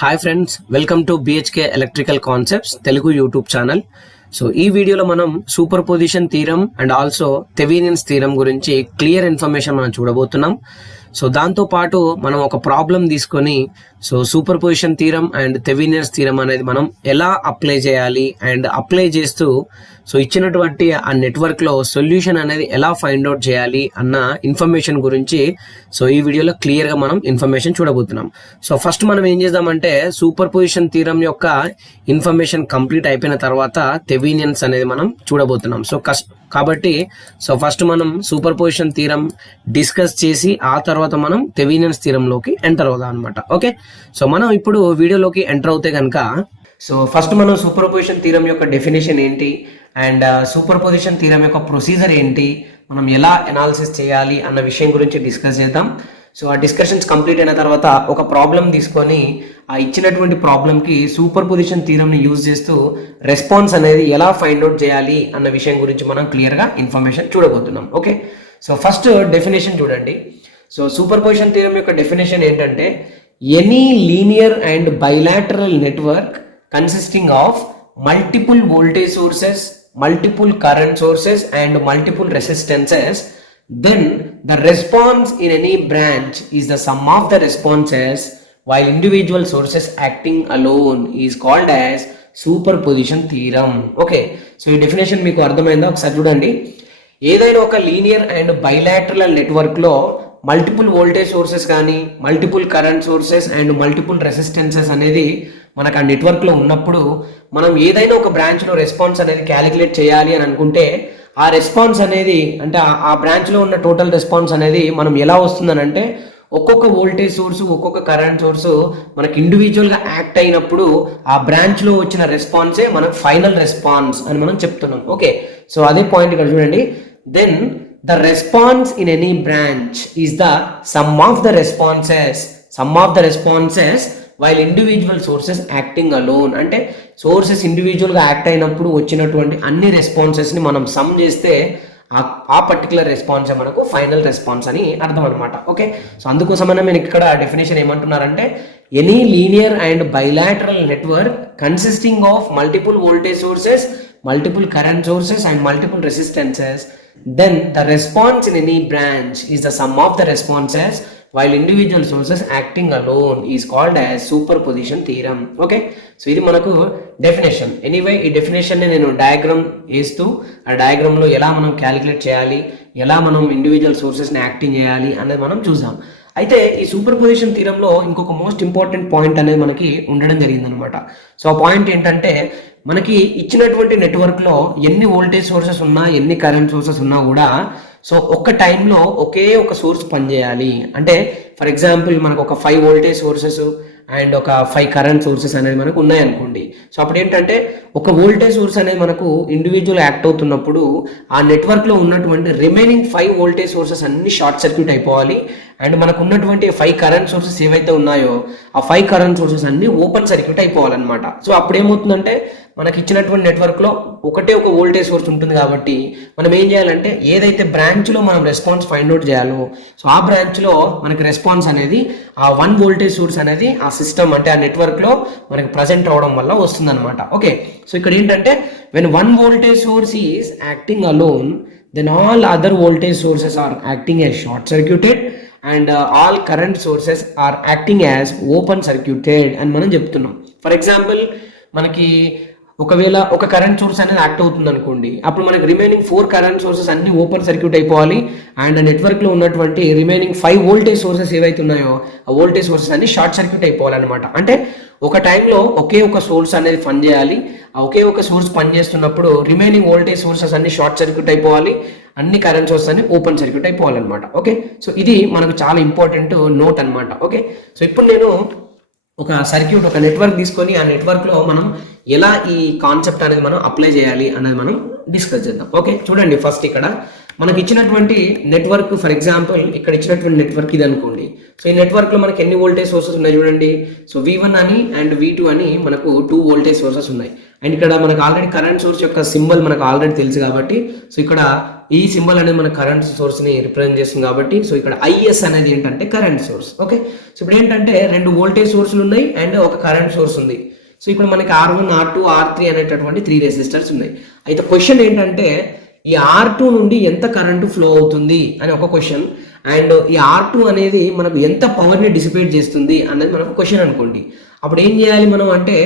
Hi friends, welcome to BHK electrical concepts Telugu YouTube channel. So ఈ వీడియోలో మనం super position theorem and also Thevenin's theorem గురించి clear information మనం చూడబోతున్నాం. So దాంతో పాటు మనం ఒక ప్రాబ్లం తీసుకొని super position theorem and Thevenin's theorem అనేది మనం ఎలా అప్లై చేయాలి అండ్ అప్లై చేస్తూ ఇచ్చినటువంటి ఆ నెట్వర్క్లో సొల్యూషన్ అనేది ఎలా ఫైండ్ అవుట్ చేయాలి అన్న ఇన్ఫర్మేషన్ గురించి ఈ వీడియోలో క్లియర్గా మనం ఇన్ఫర్మేషన్ చూడబోతున్నాం. సో ఫస్ట్ మనం ఏం చేద్దామంటే సూపర్ పొజిషన్ థీరం యొక్క ఇన్ఫర్మేషన్ కంప్లీట్ అయిపోయిన తర్వాత థెవెనిన్స్ అనేది మనం చూడబోతున్నాం. కాబట్టి ఫస్ట్ మనం సూపర్ పొజిషన్ థీరం డిస్కస్ చేసి ఆ తర్వాత మనం థెవెనిన్స్ థీరంలోకి ఎంటర్ అవుదాం అనమాట. ఓకే, సో మనం ఇప్పుడు వీడియోలోకి ఎంటర్ అవుతే కనుక ఫస్ట్ మనం సూపర్ పొజిషన్ థీరం యొక్క డెఫినేషన్ ఏంటి అండ్ సూపర్ పొజిషన్ థీరం యొక్క ప్రొసీజర్ ఏంటి, మనం ఎలా ఎనాలిసిస్ చేయాలి అన్న విషయం గురించి డిస్కస్ చేద్దాం. సో ఆ డిస్కషన్స్ కంప్లీట్ అయిన తర్వాత ఒక ప్రాబ్లం తీసుకొని ఆ ఇచ్చినటువంటి ప్రాబ్లంకి సూపర్ పొజిషన్ థీరంని యూజ్ చేస్తూ రెస్పాన్స్ అనేది ఎలా ఫైండ్ అవుట్ చేయాలి అన్న విషయం గురించి మనం క్లియర్గా ఇన్ఫర్మేషన్ చూడబోతున్నాం. ఓకే, సో ఫస్ట్ డెఫినేషన్ చూడండి. సో సూపర్ పొజిషన్ థీరం యొక్క డెఫినేషన్ ఏంటంటే any linear and bilateral network consisting of multiple voltage sources, multiple current sources and multiple resistances, then the response in any branch is the sum of the responses while individual sources acting alone is called as superposition theorem. Okay, so ఈ definition మీకు అర్థమైందా? ఒకసారి చూడండి. ఏదైనా ఒక linear and bilateral నెట్వర్క్లో multiple voltage sources కానీ multiple current sources and multiple resistances అనేది మనకు ఆ నెట్వర్క్లో ఉన్నప్పుడు మనం ఏదైనా ఒక బ్రాంచ్లో రెస్పాన్స్ అనేది క్యాలిక్యులేట్ చేయాలి అని అనుకుంటే ఆ రెస్పాన్స్ అనేది అంటే ఆ బ్రాంచ్లో ఉన్న టోటల్ రెస్పాన్స్ అనేది మనం ఎలా వస్తుందని అంటే ఒక్కొక్క వోల్టేజ్ సోర్సు ఒక్కొక్క కరెంట్ సోర్సు మనకి ఇండివిజువల్గా యాక్ట్ అయినప్పుడు ఆ బ్రాంచ్లో వచ్చిన రెస్పాన్సే మనకు ఫైనల్ రెస్పాన్స్ అని మనం చెప్తున్నాం. ఓకే, సో అదే పాయింట్ ఇక్కడ చూడండి. Then the response in any branch is the sum of the responses while individual sources acting alone. అంటే సోర్సెస్ ఇండివిజువల్గా యాక్ట్ అయినప్పుడు వచ్చినటువంటి అన్ని రెస్పాన్సెస్ని మనం సమ్ చేస్తే ఆ పర్టికులర్ రెస్పాన్స్ మనకు ఫైనల్ రెస్పాన్స్ అని అర్థం అనమాట. ఓకే, సో అందుకోసమనే నేను ఇక్కడ డెఫినేషన్ ఏమంటున్నారంటే any linear and bilateral network consisting of multiple voltage sources, multiple current sources and multiple resistances, then the response in any branch is the sum of the responses while individual sources acting alone is called as superposition theorem. Okay, so ఇది మనకు definition. Anyway ఈ definition నేను diagram వేస్తూ ఆ డయాగ్రామ్లో ఎలా మనం calculate చేయాలి, ఎలా మనం ఇండివిజువల్ సోర్సెస్ని యాక్టింగ్ చేయాలి అనేది మనం చూసాం. అయితే ఈ సూపర్ పొజిషన్ థీరంలో ఇంకొక మోస్ట్ ఇంపార్టెంట్ పాయింట్ అనేది మనకి ఉండడం జరిగిందనమాట. సో ఆ పాయింట్ ఏంటంటే మనకి ఇచ్చినటువంటి నెట్వర్క్లో ఎన్ని వోల్టేజ్ సోర్సెస్ ఉన్నా ఎన్ని కరెంట్ సోర్సెస్ ఉన్నా కూడా ఒక్క టైంలో ఒకే ఒక సోర్స్ పనిచేయాలి. అంటే ఫర్ ఎగ్జాంపుల్ మనకు ఒక 5 వోల్టేజ్ సోర్సెస్ అండ్ ఒక 5 కరెంట్ సోర్సెస్ అనేది మనకు ఉన్నాయనుకోండి. సో అప్పుడు ఏంటంటే ఒక వోల్టేజ్ సోర్స్ అనేది మనకు ఇండివిజువల్ యాక్ట్ అవుతున్నప్పుడు ఆ నెట్వర్క్లో ఉన్నటువంటి రిమైనింగ్ 5 వోల్టేజ్ సోర్సెస్ అన్ని షార్ట్ సర్క్యూట్ అయిపోవాలి అండ్ మనకు ఉన్నటువంటి 5 కరెంట్ సోర్సెస్ ఏవైతే ఉన్నాయో ఆ 5 కరెంట్ సోర్సెస్ అన్ని ఓపెన్ సర్క్యూట్ అయిపోవాలన్నమాట. సో అప్పుడు ఏమవుతుందంటే మనకి ఇచ్చినటువంటి నెట్వర్క్లో ఒకటే ఒక వోల్టేజ్ సోర్స్ ఉంటుంది కాబట్టి మనం ఏం చేయాలంటే ఏదైతే బ్రాంచ్లో మనం రెస్పాన్స్ ఫైండ్ అవుట్ చేయాలో ఆ బ్రాంచ్లో మనకి రెస్పాన్స్ అనేది ఆ 1 వోల్టేజ్ సోర్స్ అనేది ఆ సిస్టమ్ అంటే ఆ నెట్వర్క్లో మనకి ప్రజెంట్ అవడం వల్ల వస్తుందన్నమాట. ఓకే, సో ఇక్కడ ఏంటంటే when 1 voltage source is acting alone, then all other voltage sources are acting as short circuited and all current sources are acting as open circuited అని మనం చెప్తున్నాం. ఫర్ ఎగ్జాంపుల్ మనకి ఒకవేళ ఒక కరెంట్ సోర్స్ అనేది act అవుతుంది అనుకోండి, అప్పుడు మనకి రిమైనింగ్ 4 కరెంట్ సోర్సెస్ అన్ని ఓపెన్ సర్క్యూట్ అయిపోవాలి అండ్ ఆ నెట్వర్క్లో ఉన్నటువంటి రిమైనింగ్ 5 వోల్టేజ్ సోర్సెస్ ఏవైతే ఉన్నాయో ఆ వోల్టేజ్ సోర్సెస్ అన్ని షార్ట్ సర్క్యూట్ అయిపోవాలన్నమాట. అంటే ఒక టైంలో ఒకే ఒక సోర్స్ అనేది పనిచేయాలి. ఆ ఒకే ఒక సోర్స్ పనిచేస్తున్నప్పుడు రిమైనింగ్ వోల్టేజ్ సోర్సెస్ అన్ని షార్ట్ సర్క్యూట్ అయిపోవాలి, అన్ని కరెంట్ సోర్సెస్ అన్ని ఓపెన్ సర్క్యూట్ అయిపోవాలన్నమాట. ఓకే, సో ఇది మనకు చాలా ఇంపార్టెంట్ నోట్ అనమాట. ఓకే, సో ఇప్పుడు నేను ఒక సర్క్యూట్ ఒక నెట్వర్క్ తీసుకొని ఆ నెట్వర్క్లో మనం ఎలా ఈ కాన్సెప్ట్ అనేది మనం అప్లై చేయాలి అనేది మనం డిస్కస్ చేద్దాం. ఓకే, చూడండి. ఫస్ట్ ఇక్కడ మనకి ఇచ్చినటువంటి నెట్వర్క్ ఫర్ ఎగ్జాంపుల్ ఇక్కడ ఇచ్చినటువంటి నెట్వర్క్ ఇది అనుకోండి. సో ఈ నెట్వర్క్లో మనకి ఎన్ని వోల్టేజ్ సోర్సెస్ ఉన్నాయి చూడండి. సో V1 అని అండ్ V2 అని మనకు 2 వోల్టేజ్ సోర్సెస్ ఉన్నాయి. అండ్ ఇక్కడ మనకు ఆల్రెడీ కరెంట్ సోర్స్ యొక్క సింబల్ మనకు ఆల్రెడీ తెలుసు కాబట్టి సో ఇక్కడ ఈ సింబల్ అనేది మన కరెంట్ సోర్స్ని రిప్రజెంట్ చేస్తుంది కాబట్టి సో ఇక్కడ ఐఎస్ అనేది ఏంటంటే కరెంట్ సోర్స్. ఓకే, సో ఇప్పుడు ఏంటంటే 2 వోల్టేజ్ సోర్సులు ఉన్నాయి అండ్ ఒక కరెంట్ సోర్స్ ఉంది. సో ఇప్పుడు మనకి R1, R2, R3 అనేటటువంటి 3 రెసిస్టర్స్ ఉన్నాయి. అయితే క్వశ్చన్ ఏంటంటే ఈ R2 నుండి ఎంత కరెంటు ఫ్లో అవుతుంది అని ఒక క్వశ్చన్, అండ్ ఈ R2 అనేది మనకు ఎంత పవర్ని డిసిపేట్ చేస్తుంది అనేది మనకు క్వశ్చన్ అనుకోండి. అప్పుడు ఏం చేయాలి మనం అంటే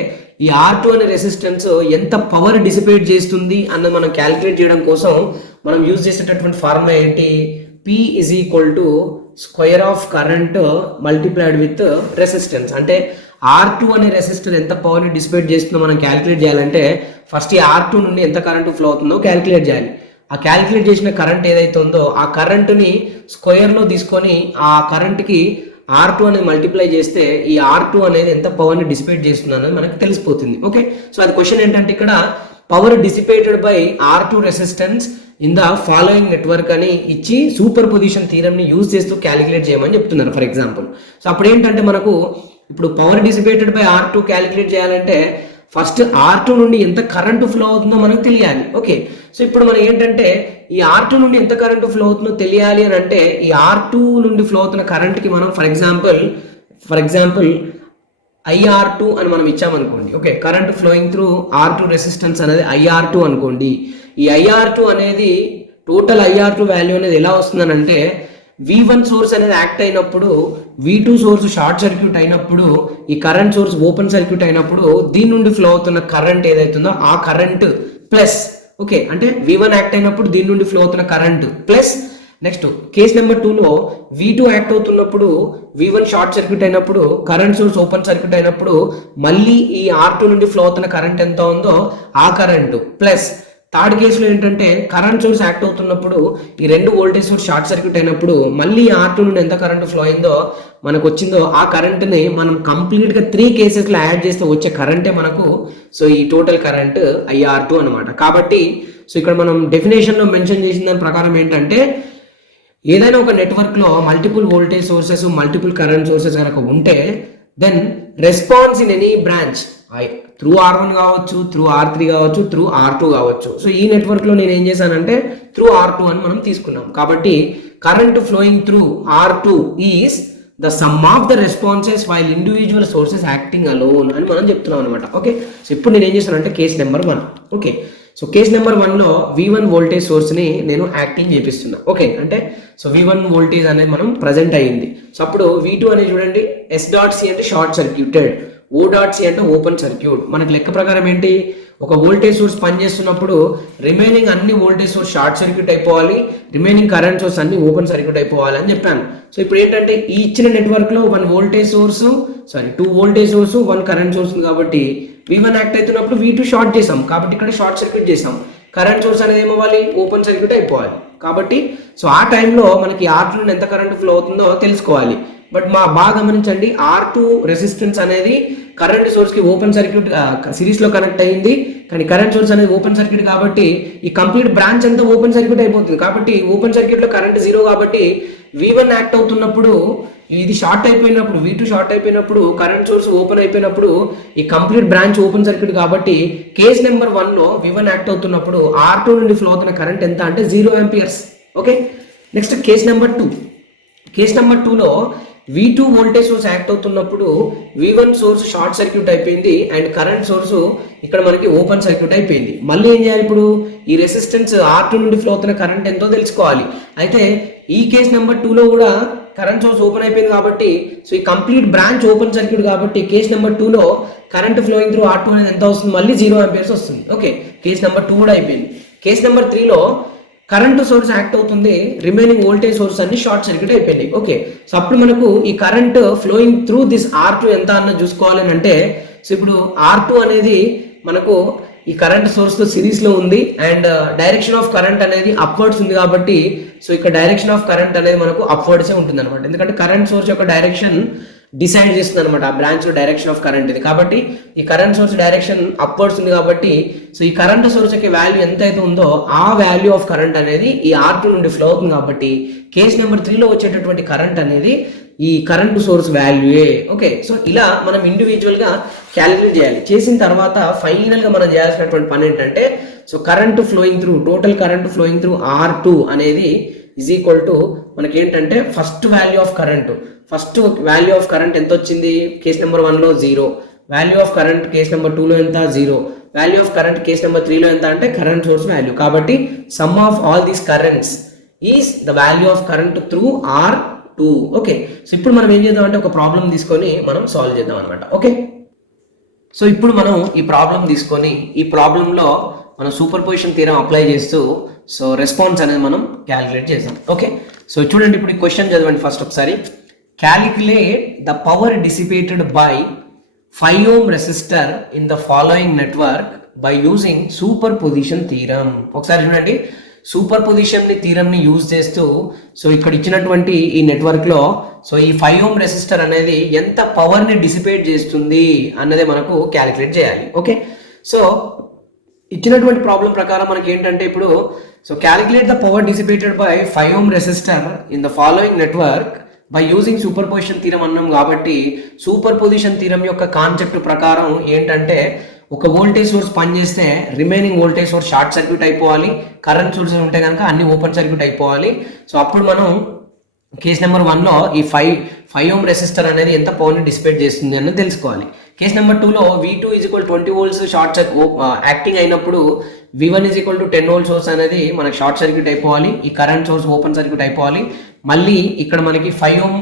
ఈ R2 అనే రెసిస్టెన్స్ ఎంత పవర్ డిసిపేట్ చేస్తుంది అన్నది మనం క్యాలిక్యులేట్ చేయడం కోసం మనం యూజ్ చేసేటటువంటి ఫార్ములా ఏంటి, P is equal to square of current multiplied with resistance. అంటే R2 అనే రెసిస్టర్ ఎంత పవర్ని డిసిపేట్ చేస్తుందో మనం క్యాలిక్యులేట్ చేయాలంటే ఫస్ట్ ఈ R2 నుండి ఎంత కరెంటు ఫ్లో అవుతుందో క్యాలిక్యులేట్ చేయాలి. ఆ క్యాలిక్యులేట్ చేసిన కరెంట్ ఏదైతే ఉందో ఆ కరెంటుని స్క్వేర్లో తీసుకొని ఆ కరెంట్కి R2 అనేది మల్టిప్లై చేస్తే ఈ R2 అనేది ఎంత పవర్ని డిసిపేట్ చేస్తుంది అనేది మనకు తెలిసిపోతుంది. ఓకే, సో అది క్వశ్చన్ ఏంటంటే ఇక్కడ power dissipated by R2 resistance in the following network అని ఇచ్చి సూపర్ పొజిషన్ థీరమ్ని యూజ్ చేస్తూ క్యాలిక్యులేట్ చేయమని చెప్తున్నారు ఫర్ ఎగ్జాంపుల్. సో అప్పుడు ఏంటంటే మనకు ఇప్పుడు power dissipated by R2 calculate చేయాలంటే ఫస్ట్ R2 నుండి ఎంత కరెంటు ఫ్లో అవుతుందో మనకు తెలియాలి. ఓకే, సో ఇప్పుడు మనం ఏంటంటే ఈ R2 నుండి ఎంత కరెంటు ఫ్లో అవుతుందో తెలియాలి అని అంటే ఈ R2 నుండి ఫ్లో అవుతున్న కరెంట్కి మనం ఫర్ ఎగ్జాంపుల్ IR2 అని మనం ఇచ్చామనుకోండి. Okay, current flowing through R2 resistance అనేది IR2 అనుకోండి. ఈ IR2 అనేది టోటల్ IR2 వాల్యూ అనేది ఎలా వస్తుందని అంటే V1 సోర్స్ అనేది యాక్ట్ అయినప్పుడు, V2 సోర్స్ షార్ట్ సర్క్యూట్ అయినప్పుడు, ఈ కరెంట్ సోర్స్ ఓపెన్ సర్క్యూట్ అయినప్పుడు దీని నుండి ఫ్లో అవుతున్న కరెంట్ ఏదైతుందో ఆ కరెంట్ ప్లస్, ఓకే, అంటే V1 యాక్ట్ అయినప్పుడు దీని నుండి ఫ్లో అవుతున్న current plus next case number 2లో V2 యాక్ట్ అవుతున్నప్పుడు V1 షార్ట్ సర్క్యూట్ అయినప్పుడు కరెంట్ సోర్స్ ఓపెన్ సర్క్యూట్ అయినప్పుడు మళ్ళీ ఈ R2 నుండి ఫ్లో అవుతున్న కరెంట్ ఎంత ఉందో ఆ కరెంట్ ప్లస్ థర్డ్ కేసులో ఏంటంటే కరెంట్ సోర్స్ యాక్ట్ అవుతున్నప్పుడు ఈ 2 వోల్టేజ్ సోర్స్ షార్ట్ సర్క్యూట్ అయినప్పుడు మళ్ళీ R2 నుండి ఎంత కరెంట్ ఫ్లో అయిందో మనకు వచ్చిందో ఆ కరెంట్ని మనం కంప్లీట్గా 3 కేసెస్లో యాడ్ చేస్తే వచ్చే కరెంటే మనకు సో ఈ టోటల్ కరెంట్ IR2 అనమాట. కాబట్టి సో ఇక్కడ మనం డెఫినేషన్లో మెన్షన్ చేసిన దాని ప్రకారం ఏంటంటే ఏదైనా ఒక నెట్వర్క్లో multiple voltage sources multiple current sources కనుక ఉంటే then response in any branch through R1 కావచ్చు, త్రూ R3 కావచ్చు, త్రూ R2 కావచ్చు. సో ఈ నెట్వర్క్లో నేను ఏం చేశానంటే త్రూ R2 అని మనం తీసుకున్నాం. కాబట్టి current flowing through R2 is the sum of the responses while individual sources acting alone అని మనం చెప్తున్నాం అనమాట. ఓకే, సో ఇప్పుడు నేను ఏం చేస్తానంటే case number 1. Okay, so case number 1లో V1 వోల్టేజ్ సోర్స్ని నేను యాక్టింగ్ చేపిస్తున్నా. ఓకే, అంటే సో V1 వోల్టేజ్ అనేది మనం ప్రజెంట్ అయ్యింది. సో అప్పుడు V2 అనేది చూడండి S.C అంటే షార్ట్ సర్క్యూటెడ్, O.C అంటే ఓపెన్ సర్క్యూట్. మనకి లెక్క ప్రకారం ఏంటి, ఒక వోల్టేజ్ సోర్స్ పనిచేస్తున్నప్పుడు రిమైనింగ్ అన్ని వోల్టేజ్ సోర్స్ షార్ట్ సర్క్యూట్ అయిపోవాలి, రిమైనింగ్ కరెంట్ సోర్స్ అన్ని ఓపెన్ సర్క్యూట్ అయిపోవాలి అని చెప్పాను. సో ఇప్పుడు ఏంటంటే ఈ ఇచ్చిన నెట్వర్క్లో 2 వోల్టేజ్ సోర్స్ 1 కరెంట్ సోర్స్ ఉంది కాబట్టి V1 యాక్ట్ అవుతున్నప్పుడు V2 షార్ట్ చేసాం కాబట్టి ఇక్కడ షార్ట్ సర్క్యూట్ చేసాం. కరెంట్ సోర్స్ అనేది ఏమవ్వాలి, ఓపెన్ సర్క్యూట్ అయిపోవాలి. కాబట్టి సో ఆ టైంలో మనకి R2 నుండి ఎంత కరెంట్ ఫ్లో అవుతుందో తెలుసుకోవాలి. బట్ బాగా గమనించండి, R2 రెసిస్టెన్స్ అనేది కరెంట్ సోర్స్కి ఓపెన్ సర్క్యూట్ సిరీస్లో కనెక్ట్ అయ్యింది, కానీ కరెంట్ సోర్స్ అనేది ఓపెన్ సర్క్యూట్ కాబట్టి ఈ కంప్లీట్ బ్రాంచ్ అంతా ఓపెన్ సర్క్యూట్ అయిపోతుంది. కాబట్టి ఓపెన్ సర్క్యూట్లో కరెంట్ 0 కాబట్టి V1 యాక్ట్ అవుతున్నప్పుడు ఇది షార్ట్ అయిపోయినప్పుడు V2 షార్ట్ అయిపోయినప్పుడు కరెంట్ సోర్స్ ఓపెన్ అయిపోయినప్పుడు ఈ కంప్లీట్ బ్రాంచ్ ఓపెన్ సర్క్యూట్ కాబట్టి కేస్ నెంబర్ 1లో V1 యాక్ట్ అవుతున్నప్పుడు R2 నుండి ఫ్లో అవుతున్న కరెంట్ ఎంత అంటే 0 amperes. Okay, next case number 2లో V2 వోల్టేజ్ సోర్స్ యాక్ట్ అవుతున్నప్పుడు V1 సోర్స్ షార్ట్ సర్క్యూట్ అయిపోయింది అండ్ కరెంట్ సోర్స్ ఇక్కడ మనకి ఓపెన్ సర్క్యూట్ అయిపోయింది. మళ్ళీ ఏం చేయాలి, ఇప్పుడు ఈ రెసిస్టెన్స్ R2 నుండి ఫ్లో అవుతున్న కరెంట్ ఎంతో తెలుసుకోవాలి. అయితే ఈ కేస్ నెంబర్ 2లో కూడా కరెంట్ సోర్స్ ఓపెన్ అయిపోయింది కాబట్టి సో ఈ కంప్లీట్ బ్రాంచ్ ఓపెన్ సర్క్యూట్ కాబట్టి కేస్ నెంబర్ 2లో కరెంట్ ఫ్లోయింగ్ త్రూ R2 అనేది ఎంత వస్తుంది, మళ్ళీ 0 ఆంపియర్స్ వస్తుంది. ఓకే, కేస్ నెంబర్ 2 కూడా అయిపోయింది. కేస్ నెంబర్ 3లో కరెంట్ సోర్స్ యాక్ట్ అవుతుంది, రిమైనింగ్ వోల్టేజ్ సోర్స్ అన్ని షార్ట్ సర్క్యూట్ అయిపోయింది. ఓకే, సో అప్పుడు మనకు ఈ current flowing through this R2 ఎంత అన్న చూసుకోవాలి అంటే సో ఇప్పుడు R2 అనేది మనకు ఈ కరెంట్ సోర్స్ తో సిరీస్ లో ఉంది అండ్ డైరెక్షన్ ఆఫ్ కరెంట్ అనేది అప్వర్డ్స్ ఉంది కాబట్టి సో ఇక్కడ డైరెక్షన్ ఆఫ్ కరెంట్ అనేది మనకు అప్వర్డ్స్ ఉంటుంది అనమాట. ఎందుకంటే కరెంట్ సోర్స్ యొక్క డైరెక్షన్ డిసైడ్ చేస్తుంది అనమాట ఆ బ్రాంచ్ లో డైరెక్షన్ ఆఫ్ కరెంట్ ఇది. కాబట్టి ఈ కరెంట్ సోర్స్ డైరెక్షన్ అప్వర్డ్స్ ఉంది కాబట్టి సో ఈ కరెంట్ సోర్స్ యొక్క వాల్యూ ఎంత అయితే ఉందో ఆ వాల్యూ ఆఫ్ కరెంట్ అనేది ఈ R2 నుండి ఫ్లో అవుతుంది. కాబట్టి కేస్ నెంబర్ 3లో వచ్చేటటువంటి కరెంట్ అనేది ఈ కరెంట్ సోర్స్ వాల్యూయే. ఓకే, సో ఇలా మనం ఇండివిజువల్గా క్యాలిక్యులేట్ చేయాలి. చేసిన తర్వాత ఫైనల్గా మనం చేయాల్సినటువంటి పని ఏంటంటే, so current flowing through, total current flowing through R2 అనేది ఈజ్ ఈక్వల్ టు మనకి ఏంటంటే ఫస్ట్ వాల్యూ ఆఫ్ కరెంట్ ఎంత వచ్చింది, కేస్ నెంబర్ 1లో 0, value of current case number 2లో ఎంత 0, value of current case number 3లో ఎంత అంటే కరెంట్ సోర్స్ వాల్యూ. కాబట్టి sum of all these currents is the value of current through R2. Okay, so ఇప్పుడు మనం ఏం చేద్దాం అంటే ఒక ప్రాబ్లం తీసుకొని మనం సాల్వ్ చేద్దాం అనమాట. ఓకే, సో ఇప్పుడు మనం ఈ ప్రాబ్లం తీసుకొని ఈ ప్రాబ్లంలో మనం సూపర్ పొజిషన్ థియరం అప్లై చేస్తూ సో రెస్పాన్స్ అనేది మనం క్యాలిక్యులేట్ చేద్దాం. ఓకే, సో చూడండి ఇప్పుడు ఈ క్వశ్చన్ చదవండి ఫస్ట్ ఒకసారి. Calculate the power dissipated by 5 ohm resistor in the following network by using super position theorem. ఒకసారి చూడండి, సూపర్ పొజిషన్ థియరంని యూజ్ చేస్తూ సో ఇక్కడ ఇచ్చినటువంటి ఈ నెట్వర్క్లో సో ఈ 5 ohm రెసిస్టర్ అనేది ఎంత పవర్ని డిసిపేట్ చేస్తుంది అన్నదే మనకు క్యాలిక్యులేట్ చేయాలి. ఓకే, సో ఇచ్చినటువంటి ప్రాబ్లం ప్రకారం మనకి ఏంటంటే ఇప్పుడు so calculate the power dissipated by 5 ohm resistor in the following network by using super position theorem అన్నాం. కాబట్టి సూపర్ పొజిషన్ థియరం యొక్క కాన్సెప్ట్ ప్రకారం ఏంటంటే ఒక వోల్టేజ్ సోర్స్ పనిచేస్తే remaining voltage source short circuit అయిపోవాలి, కరెంట్ సోర్సెస్ ఉంటే కనుక అన్ని ఓపెన్ సర్క్యూట్ అయిపోవాలి. సో అప్పుడు మనం కేస్ నెంబర్ 1లో ఈ 5 ohm రెసిస్టర్ అనేది ఎంత పవర్ని డిసిపేట్ చేస్తుంది అని తెలుసుకోవాలి. కేస్ నెంబర్ 2లో V2 20 volts షార్ట్ యాక్టింగ్ అయినప్పుడు V1 10 volt సోర్స్ అనేది మనకి షార్ట్ సర్క్యూట్ అయిపోవాలి, ఈ కరెంట్ సోర్స్ ఓపెన్ సర్క్యూట్ అయిపోవాలి. మళ్ళీ ఇక్కడ మనకి 5 ohm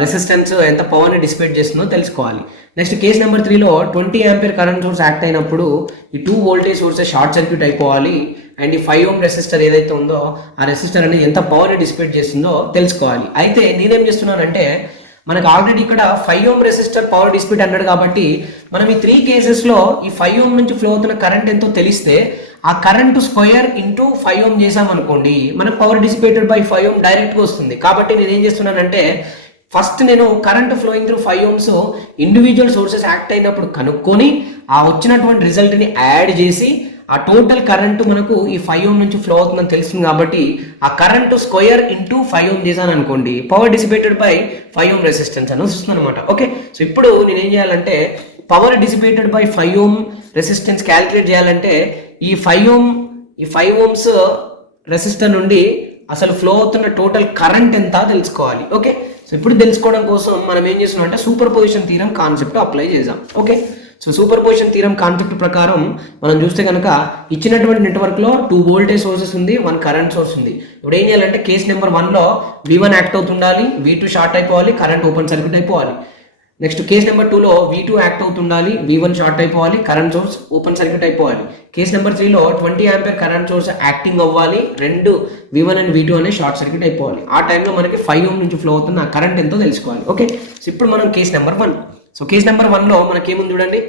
రెసిస్టెన్స్ ఎంత పవర్ని డిసిపేట్ చేస్తుందో తెలుసుకోవాలి. నెక్స్ట్ కేస్ నెంబర్ 3లో 20 ampere కరెంట్ సోర్స్ యాక్ట్ అయినప్పుడు ఈ 2 వోల్టేజ్ సోర్సెస్ షార్ట్ సర్క్యూట్ అయిపోవాలి అండ్ ఈ 5 ohm రెసిస్టర్ ఏదైతే ఉందో ఆ రెసిస్టర్ అనేది ఎంత పవర్ని డిసిపేట్ చేస్తుందో తెలుసుకోవాలి. అయితే నేనేం చేస్తున్నానంటే మనకు ఆల్రెడీ ఇక్కడ 5 ohm రెసిస్టర్ పవర్ డిసిపేట్ అన్నాడు కాబట్టి మనం ఈ 3 కేసెస్లో ఈ 5 ohm నుంచి ఫ్లో అవుతున్న కరెంట్ ఎంతో తెలిస్తే ఆ కరెంట్ స్క్వేర్ ఇంటూ 5 ohm చేసామనుకోండి మనకు పవర్ డిసిపేటెడ్ బై 5 ohm డైరెక్ట్గా వస్తుంది. కాబట్టి నేను ఏం చేస్తున్నానంటే ఫస్ట్ నేను current flowing through 5 ohms individual sources act అయినప్పుడు కనుక్కొని ఆ వచ్చినటువంటి రిజల్ట్ని యాడ్ చేసి ఆ టోటల్ కరెంట్ మనకు ఈ 5 ohm నుంచి ఫ్లో అవుతుందని తెలుస్తుంది. కాబట్టి ఆ కరెంట్ స్క్వేర్ ఇంటూ 5 ohm చేశాను అనుకోండి power dissipated by 5 ohm resistance అని వస్తుంది అనమాట. ఓకే, సో ఇప్పుడు నేను ఏం చేయాలంటే power dissipated by 5 ohm resistance calculate చేయాలంటే ఈ 5 ohms రెసిస్టర్ నుండి అసలు ఫ్లో అవుతున్న టోటల్ కరెంట్ ఎంత తెలుసుకోవాలి. ఓకే, సో ఇప్పుడు తెలుసుకోవడం కోసం మనం ఏం చేస్తున్నాం అంటే superposition theorem concept apply చేద్దాం. Okay, so superposition theorem concept ప్రకారం మనం చూస్తే కనుక ఇచ్చినటువంటి నెట్వర్క్లో 2 వోల్టేజ్ సోర్సెస్ ఉంది, 1 కరెంట్ సోర్స్ ఉంది. ఇప్పుడు ఏం చేయాలంటే కేస్ నెంబర్ 1లో V1 యాక్ట్ అవుతుండాలి, V2 షార్ట్ అయిపోవాలి, కరెంట్ ఓపెన్ సర్క్యూట్ అయిపోవాలి. నెక్స్ట్ కేస్ నెంబర్ 2లో V2 యాక్ట్ అవుతుండాలి, V1 షార్ట్ అయిపోవాలి, కరెంట్ సోర్స్ ఓపెన్ సర్క్యూట్ అయిపోవాలి. కేస్ నెంబర్ 3లో 20 ampere కరెంట్ సోర్స్ యాక్టింగ్ అవ్వాలి, రెండు V1 అండ్ V2 అనే షార్ట్ సర్క్యూట్ అయిపోవాలి. ఆ టైంలో మనకి 5 ohm నుంచి ఫ్లో అవుతున్న ఆ కరెంట్ ఎంతో తెలుసుకోవాలి. ఓకే, సో ఇప్పుడు మనం case number 1. So case number 1లో మనకి ఏముంది చూడండి,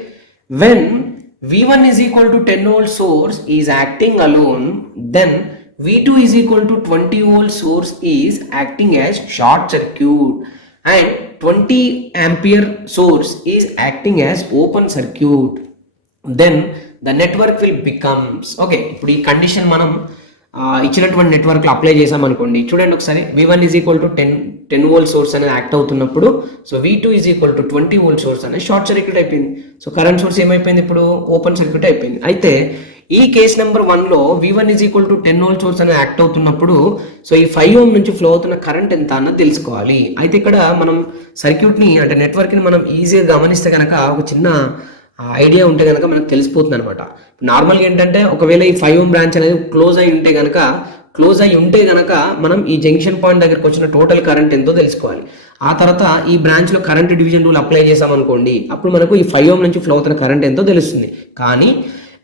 when V1 10 volt source is acting alone, then V2 20 volt source is acting as short circuit and 20 ampere source is acting as open circuit, then the network will becomes. Okay, ఇప్పుడు ఈ condition మనం ఇచ్చినటువంటి నెట్వర్క్లో apply చేసాం అనుకోండి. చూడండి ఒకసారి, V1 10 volt source అనేది యాక్ట్ అవుతున్నప్పుడు సో V2 20 volt సోర్స్ అనేది షార్ట్ సర్క్యూట్ అయిపోయింది. సో కరెంట్ సోర్స్ ఏమైపోయింది, ఇప్పుడు ఓపెన్ సర్క్యూట్ అయిపోయింది. అయితే ఈ కేస్ నెంబర్ 1లో V1 10 volt సోర్స్ అనేది యాక్ట్ అవుతున్నప్పుడు సో ఈ 5 ohm నుంచి ఫ్లో అవుతున్న కరెంట్ ఎంత అన్నది తెలుసుకోవాలి. అయితే ఇక్కడ మనం సర్క్యూట్ని అంటే నెట్వర్క్ని మనం ఈజీగా గమనిస్తే కనుక ఒక చిన్న ఐడియా ఉంటే కనుక మనకు తెలిసిపోతుంది అనమాట. నార్మల్గా ఏంటంటే ఒకవేళ ఈ 5 ohm బ్రాంచ్ అనేది క్లోజ్ అయి ఉంటే కనుక మనం ఈ జంక్షన్ పాయింట్ దగ్గరకు వచ్చిన టోటల్ కరెంట్ ఎంతో తెలుసుకోవాలి. ఆ తర్వాత ఈ బ్రాంచ్లో కరెంట్ డివిజన్ రూల్ అప్లై చేసామనుకోండి, అప్పుడు మనకు ఈ 5 ohm నుంచి ఫ్లో అవుతున్న కరెంట్ ఎంతో తెలుస్తుంది. కానీ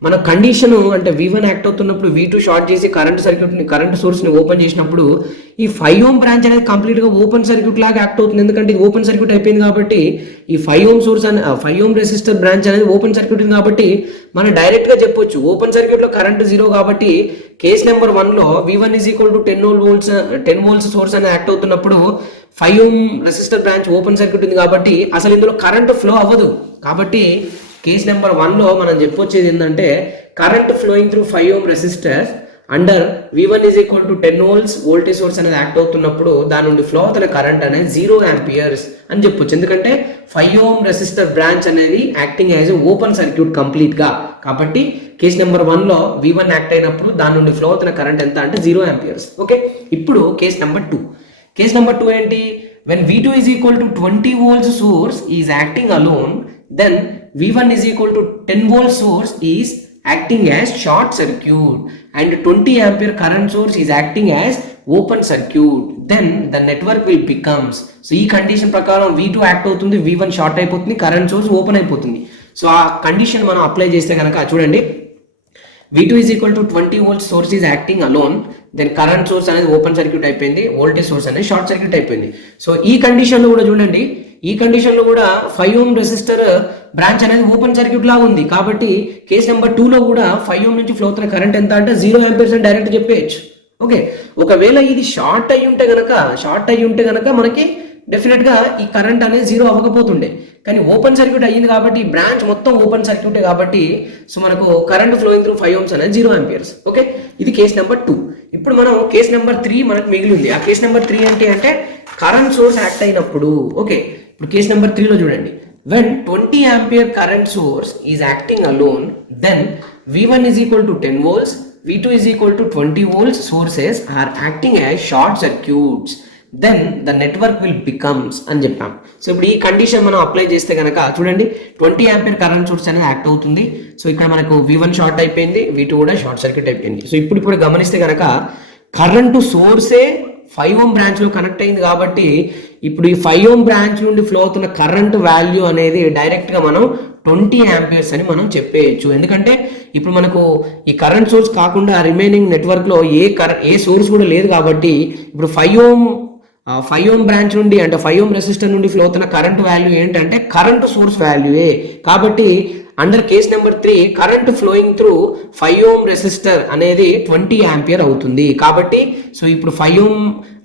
మన కండిషన్ అంటే V1 యాక్ట్ అవుతున్నప్పుడు V2 షార్ట్ చేసి కరెంట్ సోర్స్ని ఓపెన్ చేసినప్పుడు ఈ 5 ohm బ్రాంచ్ అనేది కంప్లీట్గా ఓపెన్ సర్క్యూట్ లాగా యాక్ట్ అవుతుంది. ఎందుకంటే ఇది ఓపెన్ సర్క్యూట్ అయిపోయింది కాబట్టి ఈ 5 ohm source 5 ohm resistor branch అనేది ఓపెన్ సర్క్యూట్ కాబట్టి మనం డైరెక్ట్గా చెప్పొచ్చు ఓపెన్ సర్క్యూట్లో కరెంట్ 0 కాబట్టి కేస్ నెంబర్ 1లో V1 10 volts సోర్స్ అనేది యాక్ట్ అవుతున్నప్పుడు 5 ohm resistor branch open circuit ఉంది కాబట్టి అసలు ఇందులో కరెంట్ ఫ్లో అవ్వదు. కాబట్టి కేస్ నెంబర్ 1లో మనం చెప్పొచ్చేది ఏంటంటే current flowing through 5 ohm resistor under V1 is equal to 10 volts voltage source అనేది యాక్ట్ అవుతున్నప్పుడు దాని నుండి ఫ్లో అవుతున్న కరెంట్ అనేది 0 ఆంపియర్స్ అని చెప్పొచ్చు. ఎందుకంటే 5 ఓం రెసిస్టర్ బ్రాంచ్ అనేది acting as open circuit complete గా. కాబట్టి కేస్ నెంబర్ 1 లో V1 యాక్ట్ అయినప్పుడు దాని నుండి ఫ్లో అవుతున్న కరెంట్ ఎంత అంటే 0 ఆంపియర్స్. ఓకే, ఇప్పుడు కేస్ నెంబర్ 2. కేస్ నెంబర్ 2 ఏంటి? when V2 is equal to 20 volts source is acting alone, then V1 is equal to 10 volt source is acting as short circuit and 20 ampere current source is acting as open circuit, then the network will becomes. So ఈ condition ప్రకారం V2 act అవుతుంది, V1 short అయిపోతుంది, current source open అయిపోతుంది. So ఆ condition మనం apply చేస్తే కనుక చూడండి, V2 is equal to 20 volts source is acting alone, then current source అనేది ఓపెన్ సర్క్యూట్ అయిపోయింది, వోల్టేజ్ సోర్స్ అనేది షార్ట్ సర్క్యూట్ అయిపోయింది. సో ఈ కండిషన్ లో కూడా చూడండి, ఈ కండిషన్ లో కూడా 5 ఓం రెసిస్టర్ బ్రాంచ్ అనేది ఓపెన్ సర్క్యూట్ లాగా ఉంది. కాబట్టి కేస్ నెంబర్ 2 లో కూడా 5 ఓం నుంచి ఫ్లో అవుతున్న కరెంట్ ఎంత అంటే 0 ఆంపియర్స్ అని డైరెక్ట్ చెప్పేయచ్చు. ఓకే, ఒకవేళ ఇది షార్ట్ అయ్యి ఉంటే గనక మనకి డెఫినెట్ గా ఈ కరెంట్ అనేది 0 అవ్వకపోతుండే. కానీ ఓపెన్ సర్క్యూట్ అయ్యింది కాబట్టి బ్రాంచ్ మొత్తం ఓపెన్ సర్క్యూటే కాబట్టి సో మనకు కరెంట్ ఫ్లోయింగ్ త్రూ 5 ఓమ్స్ అనేది 0 ఆంపియర్స్. ఓకే, ఇది కేస్ నెంబర్ 2. ఇప్పుడు మనం కేస్ నెంబర్ 3 మనకు మిగిలింది. ఆ కేస్ నెంబర్ 3 ఏంటి అంటే కరెంట్ సోర్స్ యాక్ట్ అయినప్పుడు. ఓకే, ఇప్పుడు కేస్ నెంబర్ 3 లో చూడండి, when 20 ampere current source is acting alone, then V1 is equal to 10 volts, V2 is equal to 20 volts sources are acting as short circuits, then the network will becomes అని చెప్పాం. So ఇప్పుడు ఈ condition మనం apply చేస్తే కనుక చూడండి, 20 ampere current source అనేది act అవుతుంది. సో ఇక్కడ మనకు V1 షార్ట్ అయిపోయింది, V2 కూడా షార్ట్ సర్క్యూట్ అయిపోయింది. సో ఇప్పుడు గమనిస్తే కనుక కరెంటు సోర్సే 5 ఓం బ్రాంచ్ లో కనెక్ట్ అయింది కాబట్టి ఇప్పుడు ఈ 5 ఓం బ్రాంచ్ నుండి ఫ్లో అవుతున్న కరెంట్ వాల్యూ అనేది డైరెక్ట్ గా మనం 20 ఆంపియర్స్ అని మనం చెప్పేయచ్చు. ఎందుకంటే ఇప్పుడు మనకు ఈ కరెంట్ సోర్స్ కాకుండా రిమైనింగ్ నెట్వర్క్ లో ఏ సోర్స్ కూడా లేదు కాబట్టి ఇప్పుడు 5 ఓం బ్రాంచ్ నుండి అంటే 5 ఓం రెసిస్టర్ నుండి ఫ్లో అవుతున్న కరెంట్ వాల్యూ ఏంటంటే కరెంట్ సోర్స్ వాల్యూయే. కాబట్టి under case number 3 current flowing through 5 ohm resistor అనేది 20 ఆంపియర్ అవుతుంది. కాబట్టి సో ఇప్పుడు 5 ఓం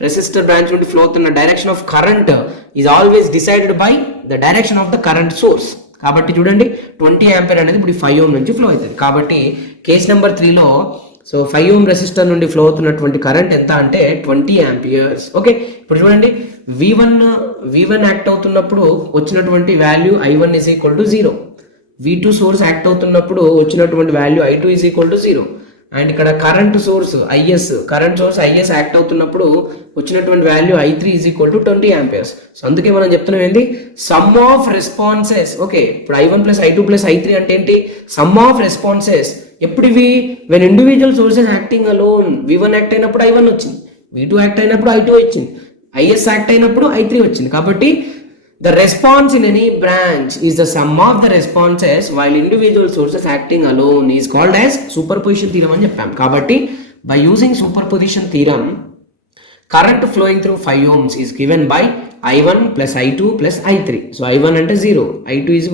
రెసిస్టర్ బ్రాంచ్ నుండి ఫ్లో అవుతున్న direction of current is always decided by the direction of the current source. కాబట్టి చూడండి 20 ఆంపియర్ అనేది ఇప్పుడు 5 ఓం నుంచి ఫ్లో అవుతుంది. కాబట్టి కేస్ నెంబర్ 3 లో సో 5 ఓం రెసిస్టర్ నుండి ఫ్లో అవుతున్నటువంటి కరెంట్ ఎంత అంటే 20 ఆంపియర్స్. ఓకే, ఇప్పుడు చూడండి V1 యాక్ట్ అవుతున్నప్పుడు వచ్చినటువంటి value I1 is equal to 0, V2 source act అవుతున్నప్పుడు వచ్చినటువంటి value I2 is equal to 0, and ఇక్కడ కరెంట్ సోర్స్ IS యాక్ట్ అవుతున్నప్పుడు వచ్చినటువంటి value I3 is equal to 20 amperes. So అందుకే మనం చెప్తున్నాం ఏంటి, సమ్ ఆఫ్ రెస్పాన్సెస్. ఓకే, ఇప్పుడు I1 plus I2 plus I3 అంటే ఏంటి, సమ్ ఆఫ్ రెస్పాన్సెస్. ఎప్పుడు ఇవి when individual sources acting alone, V1 act అయినప్పుడు I1 వచ్చింది, V2 యాక్ట్ అయినప్పుడు I2 వచ్చింది, IS యాక్ట్ అయినప్పుడు I3 వచ్చింది. కాబట్టి the response in any branch is the sum of the responses while individual sources acting alone is called as superposition theorem అని చెప్పాం. కాబట్టి by using superposition theorem current flowing through 5 ohms is given by I1 plus I2 plus I3. So I1 అంటే 0, I2 is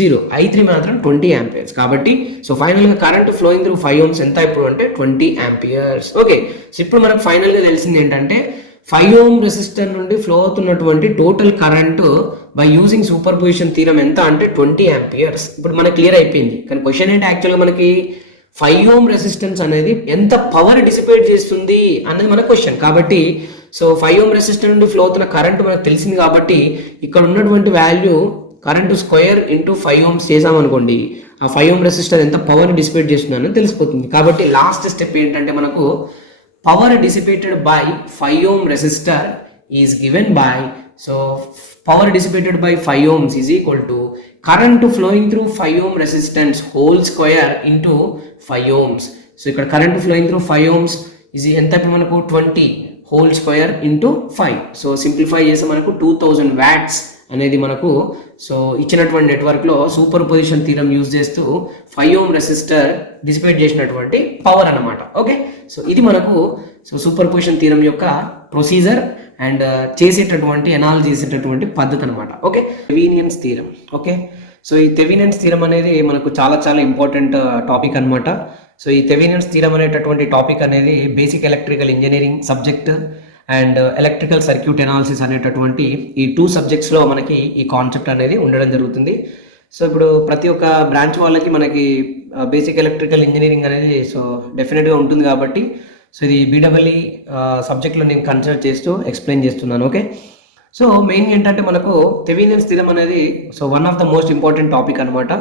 0, I3 మాత్రం 20 amperes. కాబట్టి so final గా current flowing through 5 ohms ఎంత ఇప్పుడు అంటే 20 ఆంపియర్స్. ఓకే, సో ఇప్పుడు మనకు final గా తెలిసింది ఏంటంటే 5 ఓం రెసిస్టర్ నుండి ఫ్లో అవుతున్నటువంటి total current by using super position theorem ఎంత అంటే 20 ఆంపియర్స్. ఇప్పుడు మనకు క్లియర్ అయిపోయింది. కానీ క్వశ్చన్ ఏంటి, యాక్చువల్గా మనకి 5 ఓం రెసిస్టెన్స్ అనేది ఎంత పవర్ డిసిపేట్ చేస్తుంది అన్నది మన క్వశ్చన్. కాబట్టి సో 5 ఓం రెసిస్టర్ నుండి ఫ్లో అవుతున్న కరెంట్ మనకు తెలిసింది కాబట్టి ఇక్కడ ఉన్నటువంటి value current square into 5 ohms చేసామనుకోండి, ఆ 5 ఓం రెసిస్టర్ ఎంత పవర్ డిసిపేట్ చేస్తుందని తెలిసిపోతుంది. కాబట్టి లాస్ట్ స్టెప్ ఏంటంటే మనకు power dissipated by 5 ohm resistor is given by, so power dissipated by 5 ohms is equal to current flowing through 5 ohm resistance whole square into 5 ohms. So ఇక్కడ current flowing through 5 ohms is ఎంత మనకు 20 whole square into 5. So simplify చేస్తే మనకు 2000 watts అనేది మనకు so ఇచ్చినటువంటి network లో super position theorem use చేస్తూ 5 ఓం రెసిస్టర్ డిసిపేట్ చేసినటువంటి పవర్ అన్నమాట. ఓకే, సో ఇది మనకు సో సూపర్ పొజిషన్ థీరం యొక్క ప్రొసీజర్ అండ్ చేసేటటువంటి అనాలిసిస్ చేసేటటువంటి పద్ధతి అనమాట. Okay, Thevenin's theorem. Okay, so ఈ థెవెనియన్స్ థీరం అనేది మనకు చాలా చాలా ఇంపార్టెంట్ టాపిక్ అనమాట. సో ఈ థెవెనియన్స్ థీరం అనేటటువంటి టాపిక్ అనేది basic electrical engineering subject and electrical circuit analysis అనేటటువంటి ఈ 2 సబ్జెక్ట్స్లో మనకి ఈ కాన్సెప్ట్ అనేది ఉండడం జరుగుతుంది. సో ఇప్పుడు ప్రతి ఒక్క బ్రాంచ్ వాళ్ళకి మనకి బేసిక్ ఎలక్ట్రికల్ ఇంజనీరింగ్ అనేది సో డెఫినెట్గా ఉంటుంది కాబట్టి సో ఇది బీడబ్ల్యూ సబ్జెక్ట్లో నేను కన్సిడర్ చేస్తూ ఎక్స్ప్లెయిన్ చేస్తున్నాను. ఓకే, సో మెయిన్ ఏంటంటే మనకు థెవెనిన్స్ థీరం అనేది so one of the most important topic అనమాట.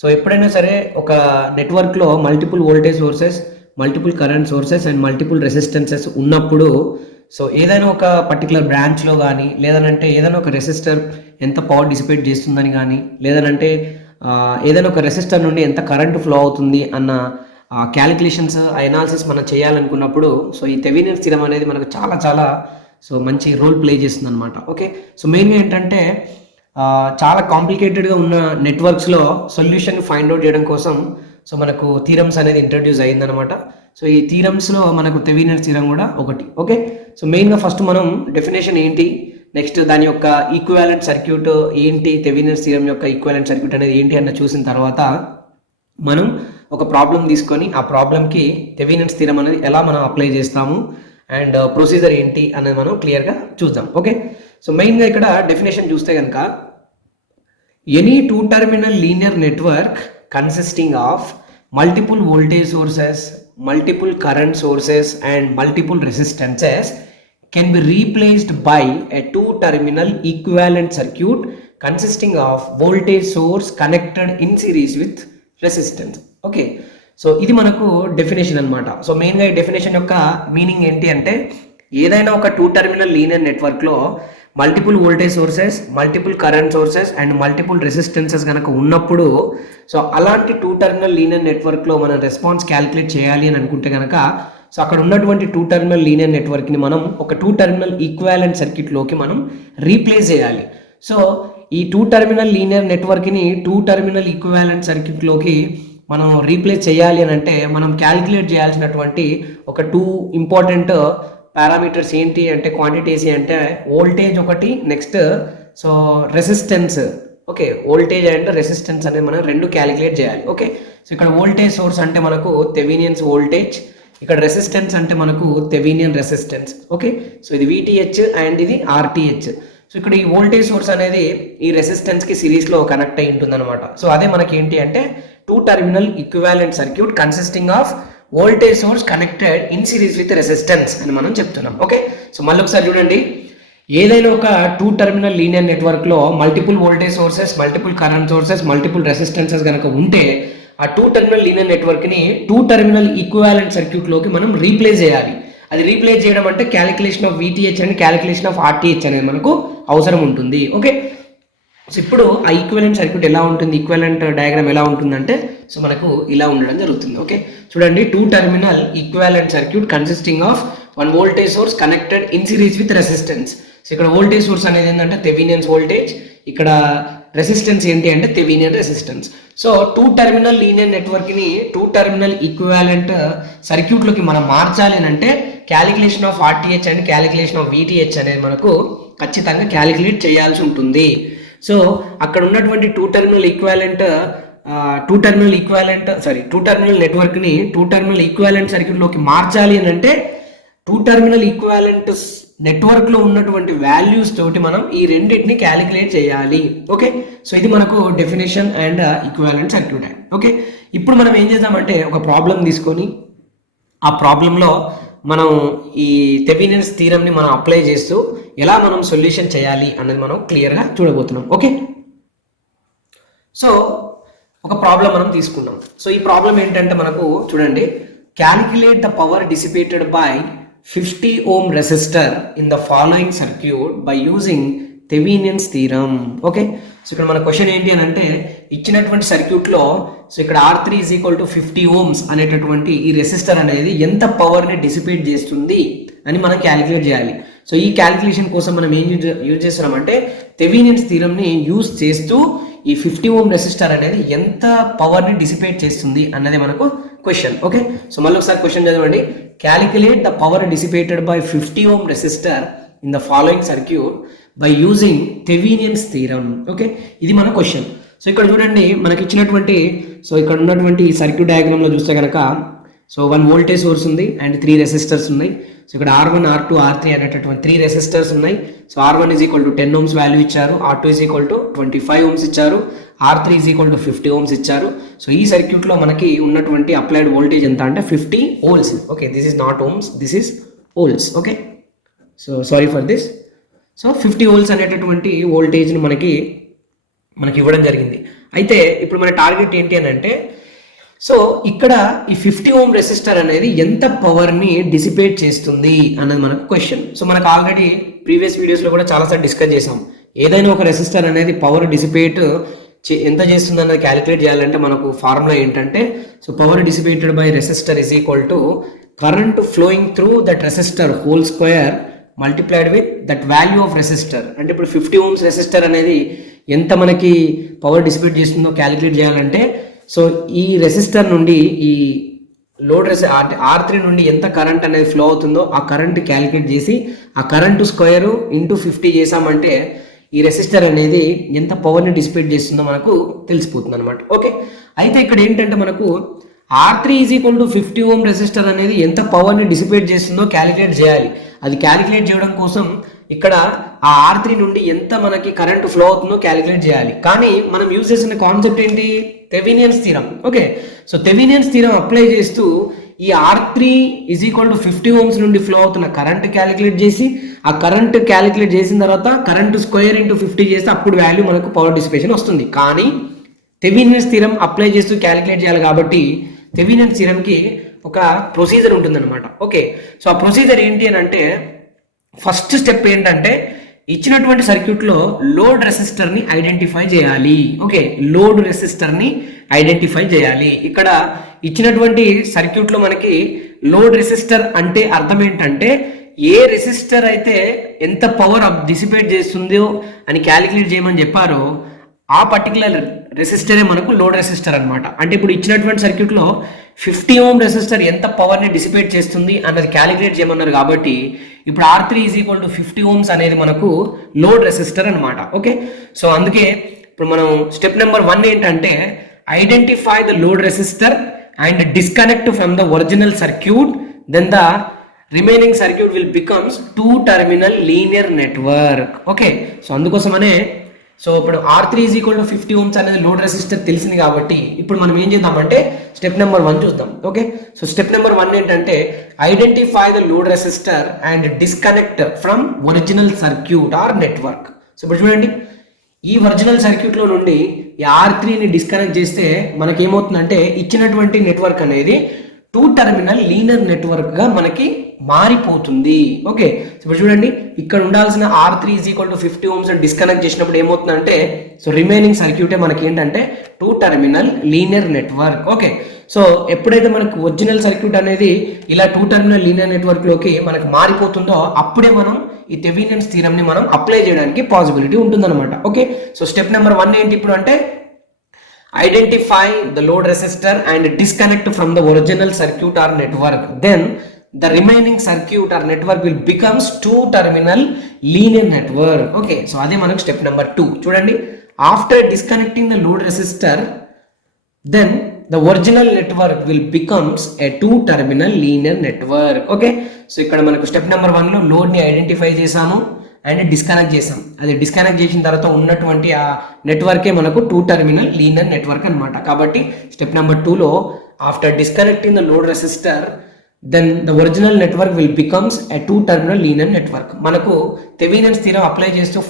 సో ఎప్పుడైనా సరే ఒక నెట్వర్క్లో multiple voltage sources, multiple current sources and multiple resistances ఉన్నప్పుడు సో ఏదైనా ఒక పర్టికులర్ బ్రాంచ్లో కానీ లేదనంటే ఏదైనా ఒక రెసిస్టర్ ఎంత పవర్ డిసిపేట్ చేస్తుందని కానీ లేదనంటే ఏదైనా ఒక రెసిస్టర్ నుండి ఎంత కరెంట్ ఫ్లో అవుతుంది అన్న క్యాలిక్యులేషన్స్ అనాలిసిస్ మనం చేయాలనుకున్నప్పుడు సో ఈ థెవెనిన్స్ థీరం అనేది మనకు చాలా చాలా సో మంచి రోల్ ప్లే చేస్తుంది అనమాట. ఓకే, సో మెయిన్గా ఏంటంటే చాలా కాంప్లికేటెడ్గా ఉన్న నెట్వర్క్స్లో సొల్యూషన్ ఫైండ్ అవుట్ చేయడం కోసం సో మనకు థీరమ్స్ అనేది ఇంట్రడ్యూస్ అయ్యిందనమాట. సో ఈ థీరమ్స్లో మనకు థెవెనిన్స్ థీరం కూడా ఒకటి. ఓకే, సో మెయిన్గా ఫస్ట్ మనం డెఫినేషన్ ఏంటి, నెక్స్ట్ దాని యొక్క ఈక్వివాలెంట్ సర్క్యూట్ ఏంటి, థెవెనిన్స్ థీరం యొక్క ఈక్వివాలెంట్ సర్క్యూట్ అనేది ఏంటి అన్న చూసిన తర్వాత మనం ఒక ప్రాబ్లం తీసుకొని ఆ ప్రాబ్లంకి థెవెనిన్స్ థీరం అనేది ఎలా మనం అప్లై చేస్తాము అండ్ ప్రొసీజర్ ఏంటి అనేది మనం క్లియర్గా చూద్దాం. ఓకే, సో మెయిన్గా ఇక్కడ డెఫినేషన్ చూస్తే కనుక any two terminal linear network consisting of multiple voltage sources, multiple current sources and multiple resistances can be replaced by a two terminal equivalent circuit consisting of voltage source connected in series with resistance. Okay, so ఇది మనకు definition అనమాట. So మెయిన్గా ఈ definition యొక్క meaning ఏంటి అంటే ఏదైనా ఒక టూ టర్మినల్ లీనియర్ నెట్వర్క్లో multiple voltage sources, multiple current sources and multiple resistances కనుక ఉన్నప్పుడు సో అలాంటి టూ టర్మినల్ లీనియర్ నెట్వర్క్లో మనం రెస్పాన్స్ క్యాలిక్యులేట్ చేయాలి అని అనుకుంటే కనుక సో అక్కడ ఉన్నటువంటి టూ టర్మినల్ లీనియర్ నెట్వర్క్ని మనం ఒక టూ టర్మినల్ ఈక్వాలెంట్ సర్క్యూట్లోకి మనం రీప్లేస్ చేయాలి. సో ఈ టూ టర్మినల్ లీనియర్ నెట్వర్క్ని టూ టర్మినల్ ఈక్వాలెంట్ సర్క్యూట్లోకి మనం రీప్లేస్ చేయాలి అని అంటే మనం క్యాలిక్యులేట్ చేయాల్సినటువంటి ఒక టూ ఇంపార్టెంట్ పారామీటర్స్ ఏంటి అంటే క్వాంటిటీస్ అంటే వోల్టేజ్ ఒకటి, next so resistance. Okay, voltage and resistance అనేది మనం రెండు క్యాలిక్యులేట్ చేయాలి. ఓకే, సో ఇక్కడ వోల్టేజ్ సోర్స్ అంటే మనకు థెవెనిన్స్ వోల్టేజ్, ఇక్కడ రెసిస్టెన్స్ అంటే మనకు థెవెనియన్ రెసిస్టెన్స్. ఓకే, సో ఇది VTH అండ్ ఇది RTH. సో ఇక్కడ ఈ వోల్టేజ్ సోర్స్ అనేది ఈ రెసిస్టెన్స్కి సిరీస్లో కనెక్ట్ అయి ఉంటుంది అనమాట. సో అదే మనకి ఏంటి అంటే two terminal equivalent circuit consisting of voltage source connected in series with resistance అని మనం చెప్తున్నాం. ఓకే, సో మళ్ళీ ఒకసారి చూడండి, ఏదైనా ఒక టూ టర్మినల్ లీనియర్ నెట్వర్క్లో multiple voltage sources, multiple current sources, multiple resistances కనుక ఉంటే ఆ టూ టర్మినల్ లీనియర్ నెట్వర్క్ని టూ టర్మినల్ ఈక్వివాలెంట్ సర్క్యూట్లోకి మనం రీప్లేస్ చేయాలి. అది రీప్లేస్ చేయడం అంటే calculation of VTH and calculation of RTH అనేది మనకు అవసరం ఉంటుంది. ఓకే, సో ఇప్పుడు ఆ ఈక్వివాలెంట్ సర్క్యూట్ ఎలా ఉంటుంది, ఈక్వివాలెంట్ డయాగ్రామ్ ఎలా ఉంటుందంటే సో మనకు ఇలా ఉండడం జరుగుతుంది. ఓకే, చూడండి, two terminal equivalent circuit consisting of one voltage source connected in series with resistance. So ఇక్కడ వోల్టేజ్ సోర్స్ అనేది ఏంటంటే థెవెనియన్స్ వోల్టేజ్, ఇక్కడ రెసిస్టెన్స్ ఏంటి అంటే Thevenin resistance. So two terminal linear నెట్వర్క్ని టూ టర్మినల్ ఈక్వివాలెంట్ సర్క్యూట్లోకి మనం మార్చాలి అని అంటే calculation of RTH and calculation of VTH అనేది మనకు ఖచ్చితంగా క్యాలిక్యులేట్ చేయాల్సి ఉంటుంది. సో అక్కడ ఉన్నటువంటి టూ టర్మినల్ నెట్వర్క్ని టూ టర్మినల్ ఈక్వివాలెంట్ సర్క్యూట్లోకి మార్చాలి అని అంటే టూ టర్మినల్ ఈక్వివాలెంట్ నెట్వర్క్లో ఉన్నటువంటి వాల్యూస్ తోటి మనం ఈ రెండింటిని క్యాలిక్యులేట్ చేయాలి. ఓకే, సో ఇది మనకు definition and equivalent circuit. Okay, ఇప్పుడు మనం ఏం చేద్దామంటే ఒక ప్రాబ్లం తీసుకొని ఆ ప్రాబ్లంలో మనం ఈ థెవెనిన్స్ థీరంని మనం అప్లై చేస్తూ ఎలా మనం సొల్యూషన్ చేయాలి అన్నది మనం క్లియర్గా చూడబోతున్నాం. ఓకే, సో ఒక ప్రాబ్లం మనం తీసుకున్నాం. సో ఈ ప్రాబ్లం ఏంటంటే మనకు చూడండి, calculate the power dissipated by 50 ohm resistor in the following circuit by using Thevenin's theorem. Okay, so ఇక్కడ మన క్వశ్చన్ ఏంటి అని అంటే ఇచ్చినటువంటి సర్క్యూట్లో సో ఇక్కడ R3 = 50 ohms అనేటటువంటి ఈ రెసిస్టర్ అనేది ఎంత పవర్ని డిసిపేట్ చేస్తుంది అని మనం క్యాలిక్యులేట్ చేయాలి. సో ఈ క్యాలిక్యులేషన్ కోసం మనం ఏం యూజ్ చేస్తున్నామంటే థెవెనిన్స్ థీరంని యూజ్ చేస్తూ ఈ 50 ohm రెసిస్టర్ అనేది ఎంత పవర్ని డిసిపేట్ చేస్తుంది అన్నది మనకు క్వశ్చన్. ఓకే, సో మళ్ళీ ఒకసారి క్వశ్చన్ చదవండి, calculate the power dissipated by 50 ohm resistor in the following circuit by using Thevenin's theorem. Okay, ఇది మన క్వశ్చన్. సో ఇక్కడ చూడండి, మనకి ఇచ్చినటువంటి సో ఇక్కడ ఉన్నటువంటి సర్క్యూట్ డయాగ్రామ్లో చూస్తే కనుక సో 1 వోల్టేజ్ సోర్స్ ఉంది అండ్ 3 రెసిస్టర్స్ ఉన్నాయి. సో ఇక్కడ R1, R2, R3 అనేటటువంటి 3 రెసిస్టర్స్ ఉన్నాయి. So R1 is equal to 10 ohms value ఇచ్చారు, R2 is equal to 25 ohms ఇచ్చారు, R3 is equal to 50 ohms ఇచ్చారు. సో ఈ సర్క్యూట్లో మనకి ఉన్నటువంటి అప్లైడ్ వోల్టేజ్ ఎంత అంటే 50 volts. Okay, this is not ohms, this is volts. Okay, so sorry for this. So 50 volts అనేటటువంటి వోల్టేజ్ని మనకి ఇవ్వడం జరిగింది. అయితే ఇప్పుడు మన టార్గెట్ ఏంటి అని అంటే, సో ఇక్కడ ఈ 50 ohm రెసిస్టర్ అనేది ఎంత పవర్ని డిసిపేట్ చేస్తుంది అన్నది మనకు క్వశ్చన్. సో మనకు ఆల్రెడీ ప్రీవియస్ వీడియోస్లో కూడా చాలాసార్లు డిస్కస్ చేసాం. ఏదైనా ఒక రెసిస్టర్ అనేది పవర్ డిసిపేట్ ఎంత చేస్తుంది అన్నది క్యాలిక్యులేట్ చేయాలంటే మనకు ఫార్ములా ఏంటంటే, so power dissipated by resistor is equal to current flowing through that resistor whole square multiplied with that value of resistor. అంటే ఇప్పుడు 50 ohms రెసిస్టర్ అనేది ఎంత మనకి పవర్ డిసిపేట్ చేస్తుందో క్యాలిక్యులేట్ చేయాలంటే, సో ఈ రెసిస్టర్ నుండి ఈ లోడ్ R3 నుండి ఎంత కరెంట్ అనేది ఫ్లో అవుతుందో ఆ కరెంట్ క్యాలిక్యులేట్ చేసి ఆ కరెంటు స్క్వేర్ ఇంటూ 50 చేసామంటే ఈ రెసిస్టర్ అనేది ఎంత పవర్ని డిసిపేట్ చేస్తుందో మనకు తెలిసిపోతుంది అనమాట. ఓకే, అయితే ఇక్కడ ఏంటంటే మనకు R3 is equal to 50 ohm resistor అనేది ఎంత పవర్ని డిసిపేట్ చేస్తుందో క్యాలిక్యులేట్ చేయాలి. అది క్యాలిక్యులేట్ చేయడం కోసం ఇక్కడ ఆ R3 నుండి ఎంత మనకి కరెంట్ ఫ్లో అవుతుందో క్యాలిక్యులేట్ చేయాలి. కానీ మనం యూజ్ చేసిన కాన్సెప్ట్ ఏంటి? Thevenin's theorem. Okay, so Thevenin's theorem apply చేస్తూ ఈ R3 is equal to 50 ohms నుండి ఫ్లో అవుతున్న కరెంట్ క్యాలిక్యులేట్ చేసి ఆ కరెంట్ క్యాలిక్యులేట్ చేసిన తర్వాత కరెంట్ స్క్వేర్ ఇంటూ 50 చేస్తే అప్పుడు వాల్యూ మనకు పవర్ డిసిపేషన్ వస్తుంది. కానీ థెవెనియన్స్ థీరం అప్లై చేస్తూ క్యాలిక్యులేట్ చేయాలి కాబట్టి థెవెనియన్స్ థీరంకి ఒక ప్రొసీజర్ ఉంటుందన్నమాట. ఓకే, సో ఆ ప్రొసీజర్ ఏంటి అని అంటే, ఫస్ట్ స్టెప్ ఏంటంటే ఇచ్చినటువంటి సర్క్యూట్లో లోడ్ రెసిస్టర్ని ఐడెంటిఫై చేయాలి. ఓకే, లోడ్ రెసిస్టర్ని ఐడెంటిఫై చేయాలి. ఇక్కడ ఇచ్చినటువంటి సర్క్యూట్లో మనకి లోడ్ రెసిస్టర్ అంటే అర్థం ఏంటంటే, ఏ రెసిస్టర్ అయితే ఎంత పవర్ డిసిపేట్ చేస్తుందో అని క్యాలిక్యులేట్ చేయమని చెప్పారో ఆ పర్టికులర్ రెసిస్టరే మనకు లోడ్ రెసిస్టర్ అనమాట. అంటే ఇప్పుడు ఇచ్చినటువంటి సర్క్యూట్లో 50 ohm రెసిస్టర్ ఎంత పవర్ని డిసిపేట్ చేస్తుంది అన్నది క్యాలిక్యులేట్ చేయమన్నారు కాబట్టి ఇప్పుడు R3 is equal to 50 ohms అనేది మనకు లోడ్ రెసిస్టర్ అనమాట. ఓకే, సో అందుకే ఇప్పుడు మనం స్టెప్ నెంబర్ 1 ఏంటంటే identify the load resistor and disconnect from the original circuit, then the remaining circuit will becomes 2 terminal linear network. Okay, so అందుకోసమనే so ఇప్పుడు R3 is equal to 50 ohms అనేది load resistor తెలిసింది కాబట్టి ఇప్పుడు మనం ఏం చేద్దామంటే స్టెప్ నెంబర్ 1 చూద్దాం. ఓకే, సో స్టెప్ నెంబర్ 1 ఏంటంటే identify the load resistor and disconnect from original circuit or network. So ఇప్పుడు చూడండి, ఈ ఒరిజినల్ సర్క్యూట్లో నుండి ఈ R3ని డిస్కనెక్ట్ చేస్తే మనకేమవుతుందంటే ఇచ్చినటువంటి నెట్వర్క్ అనేది 2 terminal లీనియర్ నెట్వర్క్గా మనకి మారిపోతుంది. ఓకే, ఇప్పుడు చూడండి, ఇక్కడ ఉండాల్సిన R3 is equal to 50 ohms disconnect చేసినప్పుడు ఏమవుతుందంటే, సో రిమైనింగ్ సర్క్యూటే మనకి ఏంటంటే 2 terminal linear network. Okay, so ఎప్పుడైతే మనకు ఒరిజినల్ సర్క్యూట్ అనేది ఇలా 2 terminal లీనియర్ నెట్వర్క్లోకి మనకు మారిపోతుందో అప్పుడే మనం ఈ థెవెనియన్స్ థీరంని మనం అప్లై చేయడానికి పాసిబిలిటీ ఉంటుందన్నమాట. ఓకే, సో స్టెప్ నెంబర్ 1 ఏంటి ఇప్పుడు అంటే identify the load resistor and disconnect from the original circuit or network, then the remaining circuit or network will becomes 2 terminal linear network. Okay, so అదే మనకు step number 2 చూడండి. after disconnecting the load resistor, then the original network will becomes a 2 terminal linear network. Okay, so ఇక్కడ మనకు step number 1 లో load ని identify చేసాము and disconnect చేసాం. అది డిస్కనెక్ట్ చేసిన తర్వాత ఉన్నటువంటి ఆ నెట్వర్కే మనకు 2 terminal లీనియర్ నెట్వర్క్ అనమాట. కాబట్టి స్టెప్ నెంబర్ 2లో after disconnecting the load resistor, then the original network will becomes a 2 terminal linear network. మనకు థెవెనియన్స్ థీరం అప్లై చేస్తూ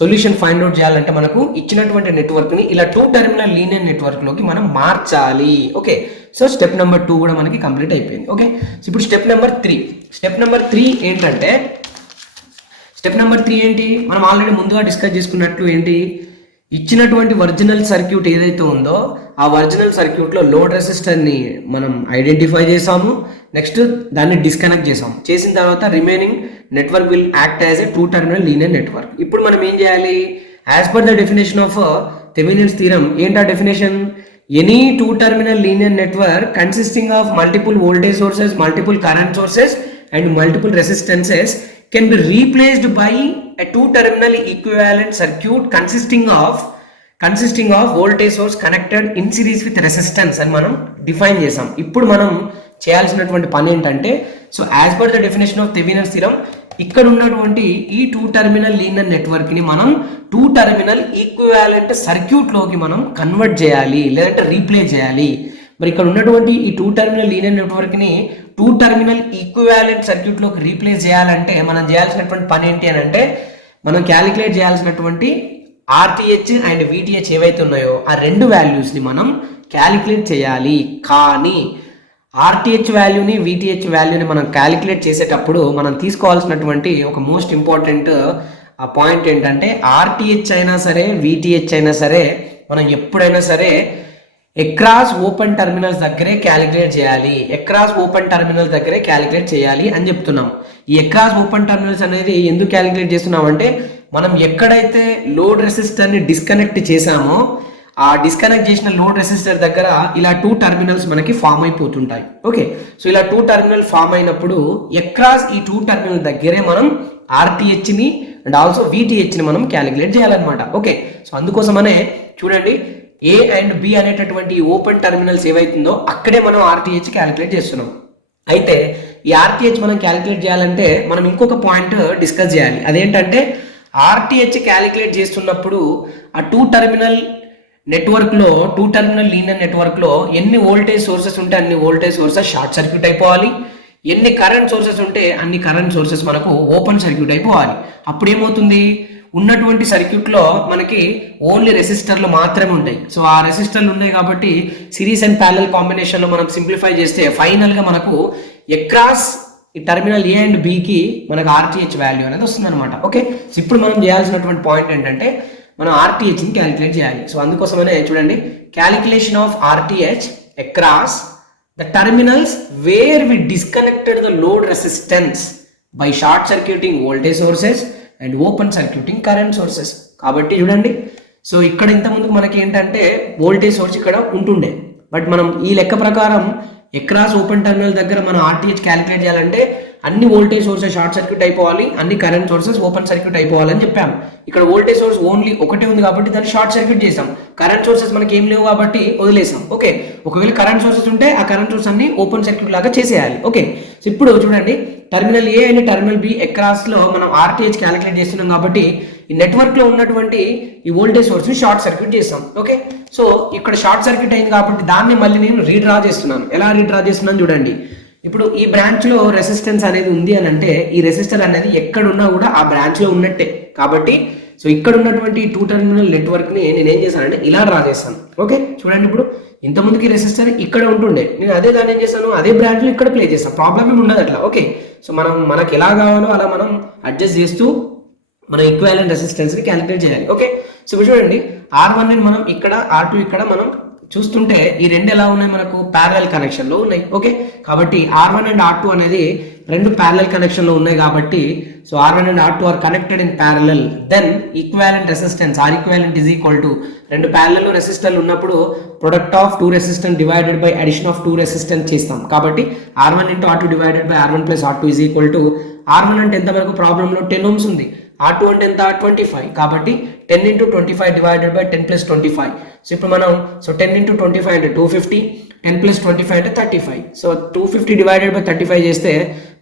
సొల్యూషన్ ఫైండ్ అవుట్ చేయాలంటే మనకు ఇచ్చినటువంటి నెట్వర్క్ని ఇలా 2 terminal లీనియర్ నెట్వర్క్లోకి మనం మార్చాలి. ఓకే, సో స్టెప్ నెంబర్ 2 కూడా మనకి కంప్లీట్ అయిపోయింది. ఓకే, ఇప్పుడు స్టెప్ నెంబర్ 3. స్టెప్ నెంబర్ 3 ఏంటంటే, స్టెప్ నెంబర్ 3 ఏంటి, మనం ఆల్రెడీ ముందుగా డిస్కస్ చేసుకున్నట్లు ఏంటి, ఇచ్చినటువంటి ఒరిజినల్ సర్క్యూట్ ఏదైతే ఉందో ఆ ఒరిజినల్ సర్క్యూట్లో లోడ్ రెసిస్టర్ని మనం ఐడెంటిఫై చేసాము, నెక్స్ట్ దాన్ని డిస్కనెక్ట్ చేసాము. చేసిన తర్వాత remaining network will act as a 2 terminal linear network. ఇప్పుడు మనం ఏం చేయాలి, as per the definition of Thevenin's theorem, ఏంటి ఆ definition, any 2 terminal linear network consisting of multiple voltage sources, multiple current sources and multiple resistances can be replaced by a 2 terminal equivalent circuit consisting of voltage source connected in series with resistance అని మనం define చేసాం. ఇప్పుడు మనం చేయాల్సినటువంటి పని ఏంటంటే, so as per the definition of Thevenin's theorem, ఇక్కడ ఉన్నటువంటి ఈ 2 టెర్మినల్ లీనియర్ నెట్వర్క్ ని మనం 2 టెర్మినల్ ఈక్వివాలెంట్ సర్క్యూట్ లోకి మనం కన్వర్ట్ చేయాలి, లేదంటే రీప్లేస్ చేయాలి. మరి ఇక్కడ ఉన్నటువంటి ఈ 2 టెర్మినల్ లీనియర్ నెట్వర్క్ ని 2 టెర్మినల్ ఈక్వివాలెంట్ సర్క్యూట్ లోకి రీప్లేస్ చేయాలంటే మనం చేయాల్సినటువంటి పని ఏంటి అని అంటే, మనం క్యాలిక్యులేట్ చేయాల్సినటువంటి ఆర్టీహెచ్ అండ్ విటిహెచ్ ఏవైతే ఉన్నాయో ఆ రెండు వాల్యూస్ ని మనం క్యాలిక్యులేట్ చేయాలి. కానీ ఆర్టీహెచ్ వాల్యూని విటిహెచ్ వాల్యూని మనం క్యాలిక్యులేట్ చేసేటప్పుడు మనం తీసుకోవాల్సినటువంటి ఒక మోస్ట్ ఇంపార్టెంట్ ఆ పాయింట్ ఏంటంటే, ఆర్టీహెచ్ అయినా సరే విటిహెచ్ అయినా సరే మనం ఎప్పుడైనా సరే అక్రాస్ ఓపెన్ టెర్మినల్స్ దగ్గరే క్యాలిక్యులేట్ చేయాలి, అక్రాస్ ఓపెన్ టెర్మినల్స్ దగ్గరే క్యాలిక్యులేట్ చేయాలి అని చెప్తున్నాం. ఈ అక్రాస్ ఓపెన్ టెర్మినల్స్ అనేది ఎందుకు క్యాలిక్యులేట్ చేస్తున్నాం అంటే, మనం ఎక్కడైతే లోడ్ రెసిస్టర్ని డిస్కనెక్ట్ చేసామో ఆ డిస్కనెక్ట్ చేసిన లోడ్ రెసిస్టర్ దగ్గర ఇలా 2 టెర్మినల్స్ మనకి ఫామ్ అయిపోతుంటాయి. ఓకే, సో ఇలా 2 టెర్మినల్ ఫామ్ అయినప్పుడు అక్రాస్ ఈ 2 టెర్మినల్ దగ్గరే మనం ఆర్టీహెచ్ ని అండ్ ఆల్సో విటిహెచ్ ని మనం క్యాలిక్యులేట్ చేయాలన్నమాట. ఓకే, సో అందుకోసమనే చూడండి, ఏ అండ్ బి అనేటటువంటి ఓపెన్ టెర్మినల్స్ ఏవైతుందో అక్కడే మనం ఆర్టీహెచ్ క్యాలిక్యులేట్ చేస్తున్నాం. అయితే ఈ ఆర్టీహెచ్ మనం క్యాలిక్యులేట్ చేయాలంటే మనం ఇంకొక పాయింట్ డిస్కస్ చేయాలి. అదేంటంటే, ఆర్టీహెచ్ క్యాలిక్యులేట్ చేస్తున్నప్పుడు ఆ 2 టెర్మినల్ నెట్వర్క్లో 2 టెర్మినల్ లీనియర్ నెట్వర్క్లో ఎన్ని వోల్టేజ్ సోర్సెస్ ఉంటే అన్ని వోల్టేజ్ సోర్సెస్ షార్ట్ సర్క్యూట్ అయిపోవాలి, ఎన్ని కరెంట్ సోర్సెస్ ఉంటే అన్ని కరెంట్ సోర్సెస్ మనకు ఓపెన్ సర్క్యూట్ అయిపోవాలి. అప్పుడు ఏమవుతుంది, ఉన్నటువంటి సర్క్యూట్లో మనకి ఓన్లీ రెసిస్టర్లు మాత్రమే ఉంటాయి. సో ఆ రెసిస్టర్లు ఉన్నాయి కాబట్టి సిరీస్ అండ్ ప్యారలల్ కాంబినేషన్లో మనం సింప్లిఫై చేస్తే ఫైనల్గా మనకు అక్రాస్ ఈ టెర్మినల్ ఏ అండ్ బికి మనకు ఆర్టీహెచ్ వాల్యూ అనేది వస్తుంది అనమాట. ఓకే, సో ఇప్పుడు మనం చేయాల్సినటువంటి పాయింట్ ఏంటంటే, మనం ఆర్టీహెచ్ని క్యాలిక్యులేట్ చేయాలి. సో అందుకోసమనే చూడండి, calculation of RTH across the terminals where we disconnected the load resistance by short circuiting voltage sources and open circuiting current sources. కాబట్టి చూడండి, సో ఇక్కడ ఇంతకుముందు మనకి ఏంటంటే వోల్టేజ్ సోర్స్ ఇక్కడ ఉంటుండే, బట్ మనం ఈ లెక్క ప్రకారం అక్రాస్ ఓపెన్ టెర్మినల్ దగ్గర మనం ఆర్టీహెచ్ క్యాలిక్యులేట్ చేయాలంటే అన్ని వోల్టేజ్ సోర్సెస్ షార్ట్ సర్క్యూట్ అయిపోవాలి, అన్ని కరెంట్ సోర్సెస్ ఓపెన్ సర్క్యూట్ అయిపోవాలని చెప్పాము. ఇక్కడ వోల్టేజ్ సోర్స్ ఓన్లీ ఒకటే ఉంది కాబట్టి దాన్ని షార్ట్ సర్క్యూట్ చేసాం, కరెంట్ సోర్సెస్ మనకి ఏం లేవు కాబట్టి వదిలేసాం. ఓకే, ఒకవేళ కరెంట్ సోర్సెస్ ఉంటే ఆ కరెంట్ సోర్స్ అన్ని ఓపెన్ సర్క్యూట్ లాగా చేసేయాలి. ఓకే, సో ఇప్పుడు చూడండి, terminal A and terminal B across లో మనం ఆర్టీహెచ్ క్యాలిక్యులేట్ చేస్తున్నాం కాబట్టి ఈ నెట్వర్క్ లో ఉన్నటువంటి ఈ వోల్టేజ్ సోర్స్ ని షార్ట్ సర్క్యూట్ చేస్తాం. ఓకే, సో ఇక్కడ షార్ట్ సర్క్యూట్ అయింది కాబట్టి దాన్ని మళ్ళీ నేను రీడ్రా చేస్తున్నాను. ఎలా రీడ్రా చేస్తున్నాను చూడండి, ఇప్పుడు ఈ బ్రాంచ్ లో రెసిస్టెన్స్ అనేది ఉంది అని అంటే ఈ రెసిస్టర్ అనేది ఎక్కడున్నా కూడా ఆ బ్రాంచ్ లో ఉన్నట్టే. కాబట్టి సో ఇక్కడ ఉన్నటువంటి 2 టెర్మినల్ నెట్వర్క్ ని నేను ఏం చేశానంటే ఇలా డ్రా చేస్తాను. ఓకే, చూడండి, ఇప్పుడు ఇంతకుముందుకి రెసిస్టర్ ఇక్కడ ఉంటుండే, నేను అదే దాన్ని ఏం చేస్తాను, అదే బ్రాంచ్ లో ఇక్కడ ప్లే చేస్తాను, ప్రాబ్లం ఏమి ఉండదు అట్లా. ఓకే, సో మనకి ఎలా కావాలో అలా మనం అడ్జస్ట్ చేస్తూ మన ఈక్వివాలెంట్ రెసిస్టెన్స్ ని క్యాలిక్యులేట్ చేయాలి. ఓకే, సో ఇప్పుడు చూడండి, R1 ని మనం ఇక్కడ, R2 ఇక్కడ మనం చూస్తుంటే ఈ రెండు ఎలా ఉన్నాయి, మనకు ప్యారలల్ కనెక్షన్ లో ఉన్నాయి. ఓకే, కాబట్టి R1 అండ్ R2 అనేది రెండు ప్యారలల్ కనెక్షన్ లో ఉన్నాయి కాబట్టి so R1 and R2 are connected in parallel, then equivalent resistance R equivalent is equal to రెండు ప్యారలల్ రెసిస్టర్లు ఉన్నప్పుడు product of 2 resistance divided by addition of 2 resistance చేస్తాం. కాబట్టి R1 into R2 divided by R1 plus R2 is equal to R1 అంటే ఎంత వరకు ప్రాబ్లంలో 10 ohms ఉంది, R2 అంటే ఎంత 25, కాబట్టి 10 into 25 divided by 10 plus 25. So ఇప్పుడు మనం 10 into 25 అంటే 250, 10 plus 25 అంటే 35. సో 250 divided by 35 చేస్తే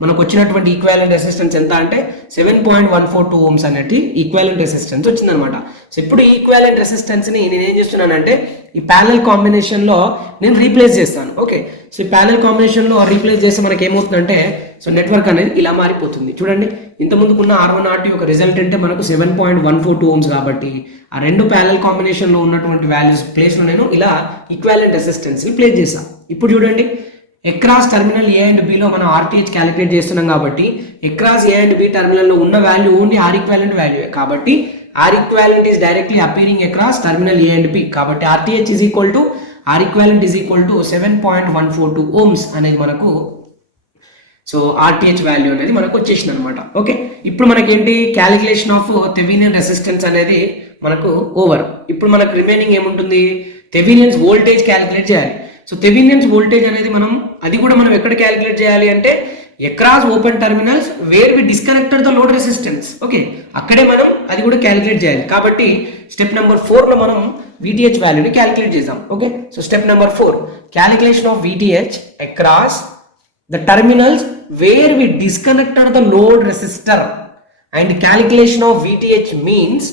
మనకు వచ్చినటువంటి ఈక్వివాలెంట్ రెసిస్టెన్స్ ఎంత అంటే 7.142 ohms అనేది ఈక్వివాలెంట్ రెసిస్టెన్స్ వచ్చిందనమాట. సో ఇప్పుడు ఈ ఈక్వివాలెంట్ రెసిస్టెన్స్ ని నేను ఏం చేస్తున్నానంటే ఈ ప్యారలల్ కాంబినేషన్ లో నేను రీప్లేస్ చేస్తాను. ఓకే, సో ఈ ప్యారలల్ కాంబినేషన్ లో రీప్లేస్ చేస్తే మనకి ఏమవుతుందంటే సో నెట్వర్క్ అనేది ఇలా మారిపోతుంది. చూడండి, ఇంత ముందుకున్న R1 R2 యొక్క రిజల్ట్ అంటే మనకు 7.142 ohms కాబట్టి ఆ రెండు ప్యారలల్ కాంబినేషన్ లో ఉన్నటువంటి వాల్యూస్ ప్లేస్ లో నేను ఇలా ఈక్వివాలెంట్ రెసిస్టెన్స్ ని ప్లేస్ చేశాను. ఇప్పుడు చూడండి, across terminal A and B లో మనం ఆర్టీహెచ్ క్యాలిక్యులేట్ చేస్తున్నాం కాబట్టి across A and B terminal లో ఉన్న value only R equivalent value, కాబట్టి R equivalent is directly appearing across terminal A and B. కాబట్టి RTH is equal to R equivalent is equal to 7.142 ohms అనేది మనకు so RTH value అనేది మనకు వచ్చేసింది అనమాట. ఓకే, ఇప్పుడు మనకి ఏంటి క్యాలిక్యులేషన్ ఆఫ్ థెవెనిన్ రెసిస్టెన్స్ అనేది మనకు ఓవర్. ఇప్పుడు మనకు రిమైనింగ్ ఏముంటుంది, థెవెనిన్స్ వోల్టేజ్ క్యాలిక్యులేట్ చేయాలి. సో థెవెనిన్స్ వోల్టేజ్ అనేది అది కూడా మనం ఎక్కడ క్యాలిక్యులేట్ చేయాలి అంటే across open terminals where we disconnected the load resistance. Okay, అక్కడే మనం అది కూడా క్యాలిక్యులేట్ చేయాలి. కాబట్టి స్టెప్ నెంబర్ 4 లో మనం VTH వాల్యూని క్యాలిక్యులేట్ చేద్దాం. Okay, so step number 4 calculation of VTH across the terminals where we disconnected the load resistor, and calculation of VTH means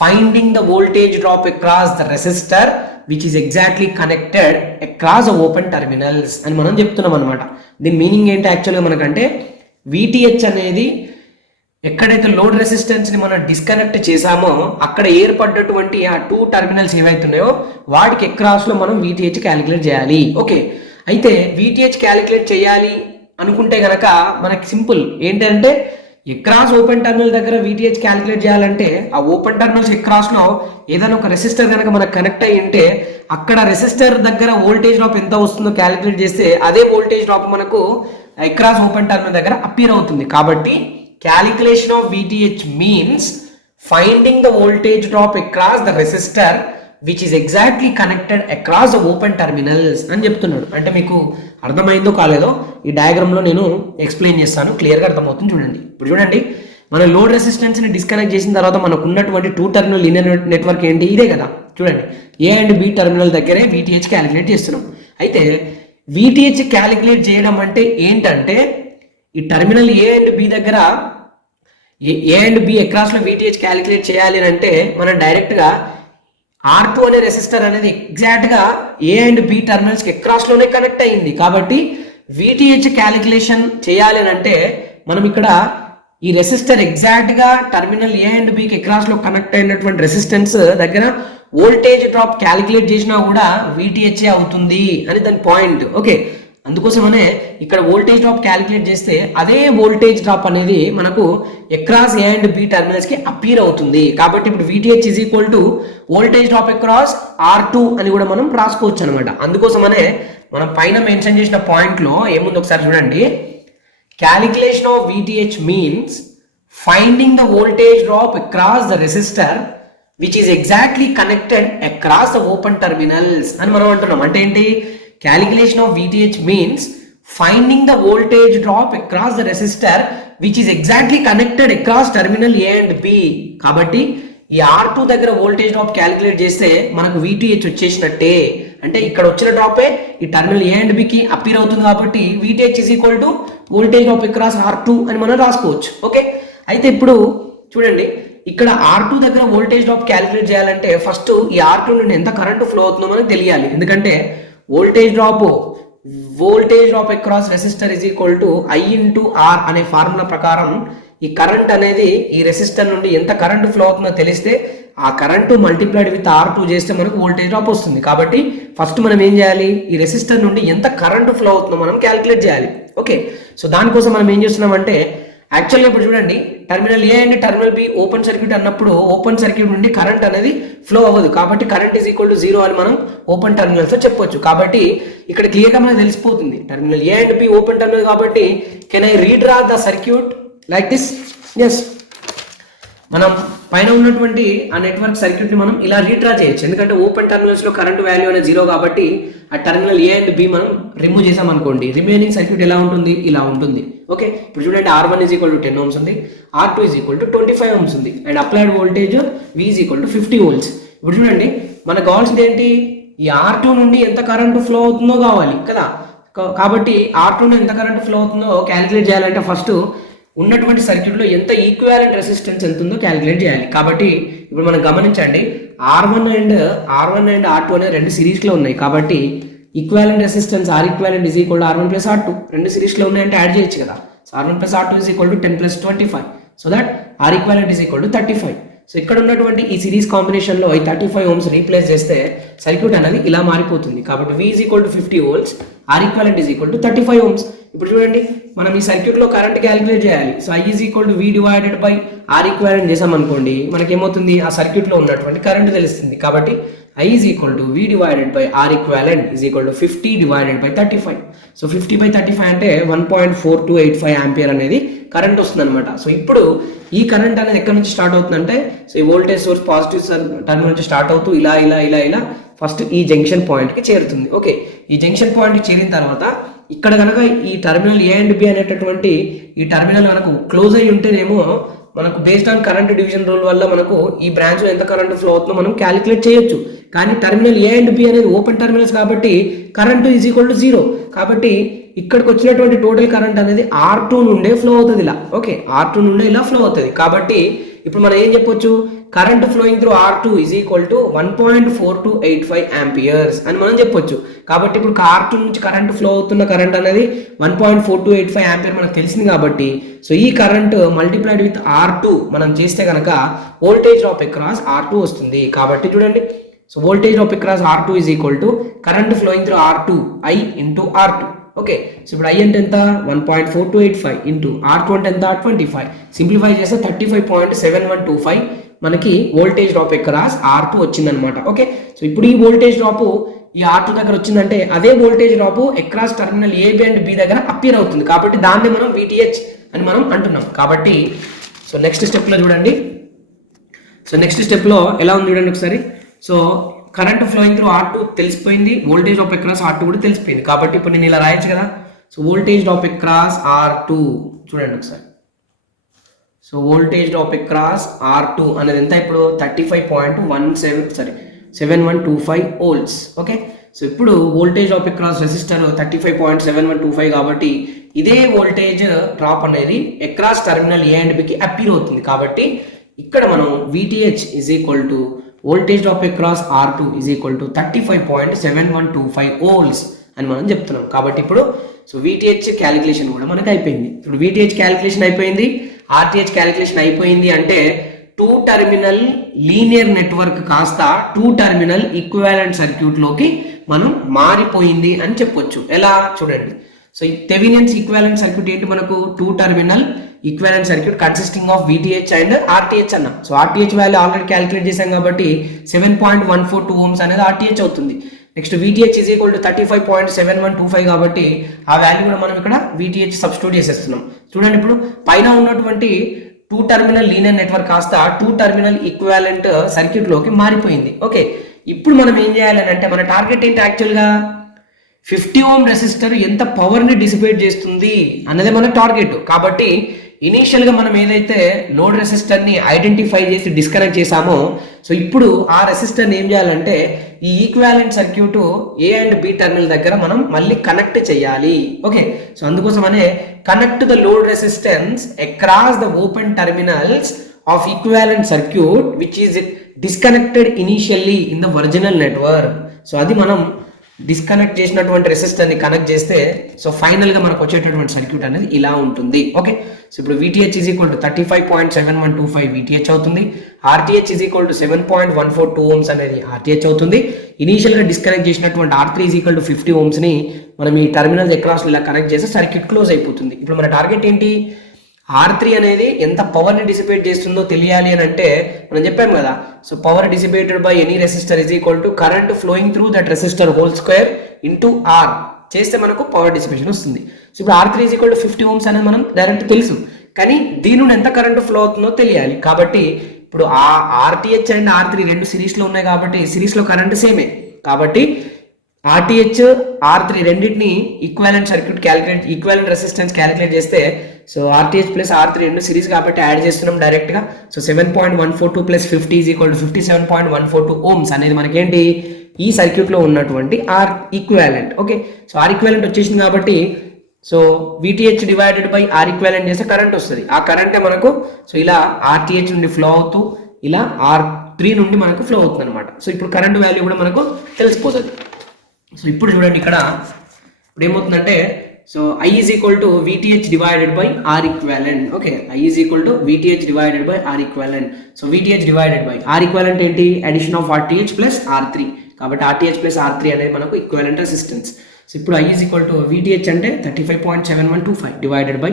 finding the voltage drop across the resistor which is exactly connected across the open terminals అని మనం చెప్తున్నాం అనమాట. దీని meaning ఏంటి యాక్చువల్గా మనకంటే VTH అనేది ఎక్కడైతే లోడ్ రెసిస్టెన్స్ ని మనం డిస్కనెక్ట్ చేసామో అక్కడ ఏర్పడ్డటువంటి ఆ 2 టెర్మినల్స్ ఏవైతున్నాయో వాటికి అక్రాస్ లో మనం VTH క్యాలిక్యులేట్ చేయాలి. ఓకే, అయితే VTH క్యాలిక్యులేట్ చేయాలి అనుకుంటే గనక మనకి సింపుల్ ఏంటంటే అక్రాస్ ఓపెన్ టెర్మినల్ దగ్గర VTH క్యాలిక్యులేట్ చేయాలంటే ఆ ఓపెన్ టెర్మినల్స్ అక్రాస్ లో ఏదైనా ఒక రెసిస్టర్ కనుక మనకు కనెక్ట్ అయ్యి ఉంటే అక్కడ రెసిస్టర్ దగ్గర వోల్టేజ్ డ్రాప్ ఎంత వస్తుందో క్యాలిక్యులేట్ చేస్తే అదే వోల్టేజ్ డ్రాప్ మనకు అక్రాస్ ఓపెన్ టెర్మినల్ దగ్గర అపియర్ అవుతుంది. కాబట్టి calculation of VTH means finding the voltage drop across the resistor which is exactly connected across the open terminals అని చెప్తున్నాడు. అంటే మీకు అర్థమైందో కాలేదో ఈ డయాగ్రామ్ లో నేను ఎక్స్ప్లెయిన్ చేస్తాను, క్లియర్గా అర్థమవుతుంది. చూడండి, ఇప్పుడు చూడండి, మన లోడ్ రెసిస్టెన్స్ ని డిస్కనెక్ట్ చేసిన తర్వాత మనకు ఉన్నటువంటి 2 టెర్మినల్ లీనియర్ నెట్వర్క్ ఏంటి, ఇదే కదా. చూడండి, A అండ్ B టెర్మినల్ దగ్గరే VTH క్యాలిక్యులేట్ చేస్తున్నాం. అయితే VTH క్యాలిక్యులేట్ చేయడం అంటే ఏంటంటే ఈ టెర్మినల్ A అండ్ B దగ్గర A అండ్ B అక్రాస్ లో VTH క్యాలిక్యులేట్ చేయాలి అని అంటే మనం డైరెక్ట్ గా R2 అనే రెసిస్టర్ అనేది ఎగ్జాక్ట్ గా A అండ్ B టెర్మినల్స్ కి అక్రాస్ లోనే కనెక్ట్ అయింది. కాబట్టి VTH క్యాలిక్యులేషన్ చేయాలి అని అంటే మనం ఇక్కడ ఈ రెసిస్టర్ ఎగ్జాక్ట్ గా టెర్మినల్ A అండ్ B కి అక్రాస్ లో కనెక్ట్ అయినటువంటి రెసిస్టెన్స్ దగ్గర వోల్టేజ్ డ్రాప్ క్యాలిక్యులేట్ చేసినా కూడా VTH అవుతుంది అని దాని పాయింట్. ఓకే, అందుకోసమనే ఇక్కడ వోల్టేజ్ డ్రాప్ క్యాలిక్యులేట్ చేస్తే అదే వోల్టేజ్ డ్రాప్ అనేది మనకు across A and B terminals కి అపీర్ అవుతుంది. కాబట్టి ఇప్పుడు VTH is equal to voltage drop across R2 అని కూడా మనం రాసుకోవచ్చు అనమాట. అందుకోసమనే మనం పైన మెన్షన్ చేసిన పాయింట్ లో ఏముంది ఒకసారి చూడండి. Calculation of VTH means finding the voltage drop across the resistor which is exactly connected across the open terminals అని మనం అంటున్నాం. అంటే ఏంటి, calculation of VTH means finding the voltage drop across the resistor which is exactly connected across terminal A and B. కాబట్టి ఈ R2 దగ్గర voltage drop calculate చేస్తే మనకు VTH వచ్చేసినట్టే. అంటే ఇక్కడ వచ్చిన డ్రాపే ఈ టెర్మినల్ A అండ్ B కి అపీర్ అవుతుంది. కాబట్టి VTH is equal to voltage drop across R2 అని మనం రాసుకోవచ్చు. ఓకే, అయితే ఇప్పుడు చూడండి, ఇక్కడ R2 దగ్గర వోల్టేజ్ డ్రాప్ క్యాలిక్యులేట్ చేయాలంటే ఫస్ట్ ఈ R2 నుండి ఎంత కరెంట్ ఫ్లో అవుతుందో మనకు తెలియాలి. ఎందుకంటే voltage drop across resistor is equal to I into R అనే ఫార్ములా ప్రకారం ఈ కరెంట్ అనేది ఈ రెసిస్టర్ నుండి ఎంత కరెంట్ ఫ్లో అవుతుందో తెలిస్తే ఆ కరెంటు మల్టిప్లైడ్ విత్ R2 చేస్తే మనకు వోల్టేజ్ డ్రాప్ వస్తుంది. కాబట్టి ఫస్ట్ మనం ఏం చేయాలి, ఈ రెసిస్టర్ నుండి ఎంత కరెంట్ ఫ్లో అవుతుందో మనం క్యాలిక్యులేట్ చేయాలి. ఓకే, సో దానికోసం మనం ఏం చేస్తున్నామంటే యాక్చువల్గా ఇప్పుడు చూడండి, terminal A and terminal B open circuit అన్నప్పుడు ఓపెన్ సర్క్యూట్ నుండి కరెంట్ అనేది ఫ్లో అవ్వదు. కాబట్టి కరెంట్ ఈజ్ ఈక్వల్ టు 0 అని మనం ఓపెన్ టెర్మినల్స్ లో చెప్పొచ్చు. కాబట్టి ఇక్కడ క్లియర్గా మనకు తెలిసిపోతుంది terminal A and B open terminal. కాబట్టి can I redraw the circuit like this? Yes, మనం పైన ఉన్నటువంటి ఆ నెట్వర్క్ సర్క్యూట్ ని మనం ఇలా రీడ్రా చేయొచ్చు. ఎందుకంటే ఓపెన్ టెర్మినల్స్ లో కరెంట్ వాల్యూ అనేది 0 కాబట్టి ఆ టెర్మినల్ A అండ్ B మనం రిమూవ్ చేసాం అనుకోండి, రిమైనింగ్ సర్క్యూట్ ఎలా ఉంటుంది, ఇలా ఉంటుంది. ఓకే, ఇప్పుడు చూడండి, R1 is equal to 10 ohms ఉంది, R2 is equal to 25 ohms ఉంది, and applied voltage V is equal to 50 volts. ఇప్పుడు చూడండి, మనకు కావాల్సింది ఏంటి, ఈ R2 నుండి ఎంత కరెంట్ ఫ్లో అవుతుందో కావాలి కదా. కాబట్టి R2 నుండి ఎంత కరెంట్ ఫ్లో అవుతుందో క్యాలిక్యులేట్ చేయాలంటే ఫస్ట్ ఉన్నటువంటి సర్క్యూట్ లో ఎంత ఈక్వివాలెంట్ రెసిస్టెన్స్ ఎంత ఉందో క్యాలిక్యులేట్ చేయాలి. కాబట్టి ఇప్పుడు మనం గమనించండి, R1 అండ్ R2 అనే రెండు సిరీస్ లో ఉన్నాయి. కాబట్టి equivalent resistance R equivalent is equal to R1 plus R2 రెండు సిరీస్ లో ఉన్నాయంటే యాడ్ చేయొచ్చు కదా. So R1 plus R2 is equal to 10 plus 25, so that R equivalent is equal to 35. So ఇక్కడ ఉన్నటువంటి ఈ సిరీస్ కాంబినేషన్ లో ఈ 35 ohms రీప్లేస్ చేస్తే సర్క్యూట్ అనేది ఇలా మారిపోతుంది. కాబట్టి V is equal to 50 volts, R equivalent is equal to 35 ohms. ఇప్పుడు చూడండి, మనం ఈ సర్క్యూట్ లో కరెంట్ క్యాలిక్యులేట్ చేయాలి. So I is equal to V divided by R equivalent చేసాం అనుకోండి, మనకేమవుతుంది, ఆ సర్క్యూట్ లో ఉన్నటువంటి కరెంట్ తెలుస్తుంది. కాబట్టి I is equal to V divided by R equivalent is equal to 50 divided by 35. So 50 by 35 అంటే 1.4285 ఆంపియర్ అనేది కరెంట్ వస్తుంది అనమాట. సో ఇప్పుడు ఈ కరెంట్ అనేది ఎక్కడి నుంచి స్టార్ట్ అవుతుందంటే, సో ఈ వోల్టేజ్ సోర్స్ పాజిటివ్ టర్మినల్ నుంచి స్టార్ట్ అవుతూ ఇలా ఫస్ట్ ఈ జంక్షన్ పాయింట్ కి చేరుతుంది. ఓకే, ఈ జంక్షన్ పాయింట్ కి చేరిన తర్వాత ఇక్కడ కనుక ఈ టెర్మినల్ A అండ్ B అనేటటువంటి ఈ టెర్మినల్ మనకు క్లోజ్ అయి ఉంటేనేమో మనకు based on current division rule వల్ల మనకు ఈ బ్రాంచ్ లో ఎంత కరెంట్ ఫ్లో అవుతుందో మనం క్యాలిక్యులేట్ చేయొచ్చు. కానీ టర్మినల్ ఏ అండ్ బి అనేది ఓపెన్ టర్మినల్స్ కాబట్టి కరెంట్ ఈజ్ ఈక్వల్ టు 0. కాబట్టి ఇక్కడికి వచ్చినటువంటి టోటల్ కరెంట్ అనేది R2 నుండే ఫ్లో అవుతుంది ఇలా. ఓకే, R2 నుండే ఇలా ఫ్లో అవుతుంది. కాబట్టి ఇప్పుడు మనం ఏం చెప్పొచ్చు, current flowing through R2 is equal to 1.4285 amperes అని మనం చెప్పొచ్చు. కాబట్టి ఇప్పుడు R2 నుంచి కరెంట్ ఫ్లో అవుతున్న కరెంట్ అనేది 1.4285 ఆంపియర్ మనకు తెలిసింది. కాబట్టి సో ఈ కరెంట్ మల్టిప్లైడ్ విత్ R2 మనం చేస్తే కనుక వోల్టేజ్ డ్రాప్ అక్రాస్ R2 వస్తుంది. కాబట్టి చూడండి, so voltage drop across R2 is equal to current flowing through R2 I into R2. Okay, so ఇప్పుడు I అంటే ఎంత 1.4285 ఇంటూ R2 అంటే ఎంత 25. సింప్లిఫై చేస్తే 35.7125 మనకి వోల్టేజ్ డ్రాప్ అక్రాస్ R2 వచ్చిందనమాట. ఓకే, సో ఇప్పుడు ఈ వోల్టేజ్ డ్రాప్ ఈ R2 దగ్గర వచ్చిందంటే అదే voltage drop across terminal AB and B దగ్గర అపియర్ అవుతుంది. కాబట్టి దాన్ని మనం VTH అని మనం అంటున్నాం. కాబట్టి సో నెక్స్ట్ స్టెప్లో చూడండి, సో నెక్స్ట్ స్టెప్లో ఎలా ఉంది చూడండి ఒకసారి. So current flowing through R2 తెలిసిపోయింది, వోల్టేజ్ డ్రాప్ అక్రాస్ R2 కూడా తెలిసిపోయింది. కాబట్టి ఇప్పుడు నేను ఇలా రాయొచ్చు కదా. So voltage drop across R2 చూడండి ఒకసారి. So voltage drop across R2 అనేది ఎంత ఇప్పుడు 35.7125 వోల్ట్స్. ఓకే, సో ఇప్పుడు వోల్టేజ్ డ్రాప్ అక్రాస్ రెసిస్టర్ 35.7125 కాబట్టి ఇదే వోల్టేజ్ డ్రాప్ అనేది అక్రాస్ టర్మినల్ ఏ అండ్ బికి అపీర్ అవుతుంది. కాబట్టి ఇక్కడ మనం VTH is equal to voltage drop across R2 is equal to 35.7125 volts అని మనం చెప్తున్నాం. కాబట్టి ఇప్పుడు సో VTH క్యాలిక్యులేషన్ కూడా మనకు అయిపోయింది. ఇప్పుడు VTH క్యాలిక్యులేషన్ అయిపోయింది, RTH క్యాలిక్యులేషన్ అయిపోయింది అంటే 2 టర్మినల్ లీనియర్ నెట్వర్క్ కాస్త 2 టర్మినల్ ఈక్వివాలెంట్ సర్క్యూట్ లోకి మనం మారిపోయింది అని చెప్పొచ్చు. ఎలా చూడండి, సో ఈ థెవెనిన్స్ ఈక్వివాలెంట్ సర్క్యూట్ ఏంటి, మనకు 2 terminal equivalent circuit consisting of VTH and RTH అన్నాం. So RTH value already calculate చేసాం కాబట్టి 7.142 ohms అనేది RTH అవుతుంది. Next VTH is equal to 35.7125 కాబట్టి ఆ వాల్యూ కూడా మనం ఇక్కడ VTH సబ్స్టిట్యూట్ చేసేస్తున్నాం. చూడండి, ఇప్పుడు పైన ఉన్నటువంటి 2 టర్మినల్ లీనియర్ నెట్వర్క్ కాస్త 2 టర్మినల్ ఈక్వివాలెంట్ సర్క్యూట్ లోకి మారిపోయింది. ఓకే, ఇప్పుడు మనం ఏం చేయాలని అంటే మన టార్గెట్ ఏంటి, యాక్చువల్గా 50 ohm రెసిస్టర్ ఎంత పవర్ ని డిసిపేట్ చేస్తుంది అన్నదే మన టార్గెట్. కాబట్టి ఇనీషియల్ గా మనం ఏదైతే లోడ్ రెసిస్టర్ ని ఐడెంటిఫై చేసి డిస్కనెక్ట్ చేసామో, సో ఇప్పుడు ఆ రెసిస్టర్ ని ఏం చేయాలంటే ఈ equivalent circuit A and B terminal దగ్గర మనం మళ్ళీ కనెక్ట్ చేయాలి. ఓకే, సో అందుకోసమనే connect the load resistance across the open terminals of equivalent circuit which is disconnected initially in the original network. So అది మనం డిస్కనెక్ట్ చేసినటువంటి రెసిస్టర్ ని connect చేస్తే సో ఫైనల్ గా మనకు వచ్చేటటువంటి సర్క్యూట్ అనేది ఇలా ఉంటుంది. ఓకే, సో ఇప్పుడు VTH is equal to 35.7125 VTH అవుతుంది, RTH is equal to 7.142 ohms అనేది RTH అవుతుంది. ఇనీషియల్ గా డిస్కనెక్ట్ చేసినటువంటి R3 is equal to 50 ohms ని మనం ఈ టర్మినల్స్ అక్రాస్ ఇలా కనెక్ట్ చేస్తే సర్క్యూట్ క్లోజ్ అయిపోతుంది. ఇప్పుడు మన టార్గెట్ ఏంటి, R3 అనేది ఎంత పవర్ ని డిసిపేట్ చేస్తుందో తెలియాలి అని అంటే మనం చెప్పాం కదా. So power dissipated by any resistor is equal to current flowing through that resistor whole square into R చేస్తే మనకు పవర్ డిసిపేషన్ వస్తుంది. సో ఇప్పుడు R3 is equal to 50 ohms అనేది మనం డైరెక్ట్ తెలుసు, కానీ దీని నుండి ఎంత కరెంట్ ఫ్లో అవుతుందో తెలియాలి. కాబట్టి ఇప్పుడు ఆ RTH అండ్ R3 రెండు సిరీస్ లో ఉన్నాయి కాబట్టి సిరీస్ లో కరెంట్ సేమే. కాబట్టి RTH R3 రెండింటిని equivalent circuit calculate equivalent resistance calculate చేస్తే సో RTH ప్లస్ R3 రెండు సిరీస్ కాబట్టి యాడ్ చేస్తున్నాం డైరెక్ట్ గా. So 7.142 plus 50 is equal to 57.142 ohms అనేది మనకేంటి ఈ సర్క్యూట్ లో ఉన్నటువంటి R equivalent. Okay, so R equivalent వచ్చేసింది కాబట్టి so VTH divided by R equivalent చేస్తే కరెంట్ వస్తుంది. ఆ కరెంటే మనకు సో ఇలా RTH నుండి ఫ్లో అవుతూ ఇలా R3 నుండి మనకు ఫ్లో అవుతుంది అనమాట. సో ఇప్పుడు కరెంట్ వాల్యూ కూడా మనకు తెలిసిపోతుంది. సో ఇప్పుడు చూడండి, ఇక్కడ ఇప్పుడు ఏమవుతుందంటే so I is equal to VTH divided by R equivalent. Okay, I is equal to VTH divided by R equivalent. So VTH divided by R equivalent ఏంటి, addition of RTH plus R3. కాబట్టి RTH plus R3 అనేది మనకు equivalent resistance. So ఇప్పుడు I is equal to VTH అంటే 35.7125 divided by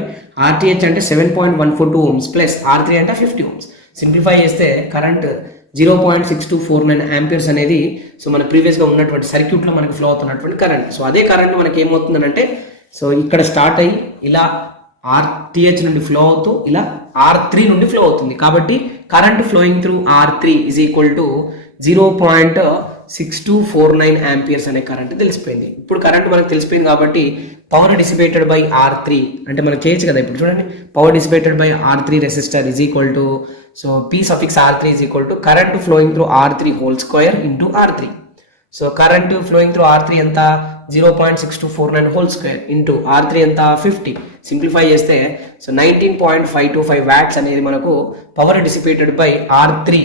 RTH అంటే 7.142 ohms plus R3 అంటే 50 ohms. Simplify చేస్తే current 0.6249 amperes అనేది సో మన ప్రీవియస్గా ఉన్నటువంటి సర్క్యూట్లో మనకి ఫ్లో అవుతున్నటువంటి కరెంట్. సో అదే కరెంట్ మనకి ఏమవుతుందంటే సో ఇక్కడ స్టార్ట్ అయ్యి ఇలా RTH నుండి ఫ్లో అవుతూ ఇలా R3 నుండి ఫ్లో అవుతుంది. కాబట్టి current flowing through R3 is equal to 6249 amperes అనే కరెంట్ తెలిసిపోయింది. ఇప్పుడు కరెంట్ మనకు తెలిసిపోయింది కాబట్టి పవర్ డిసిపేటెడ్ బై R3 అంటే మనకు చేయొచ్చు కదా. ఇప్పుడు చూడండి, power dissipated by R3 resistor is equal to, so P suffix R3 is equal to current flowing through R3 whole square into R3. So current flowing through R3 ఎంత, 0.6249 whole square into R3 ఎంత, 50. Simplify చేస్తే so 19.525 watts అనేది మనకు power dissipated by R3.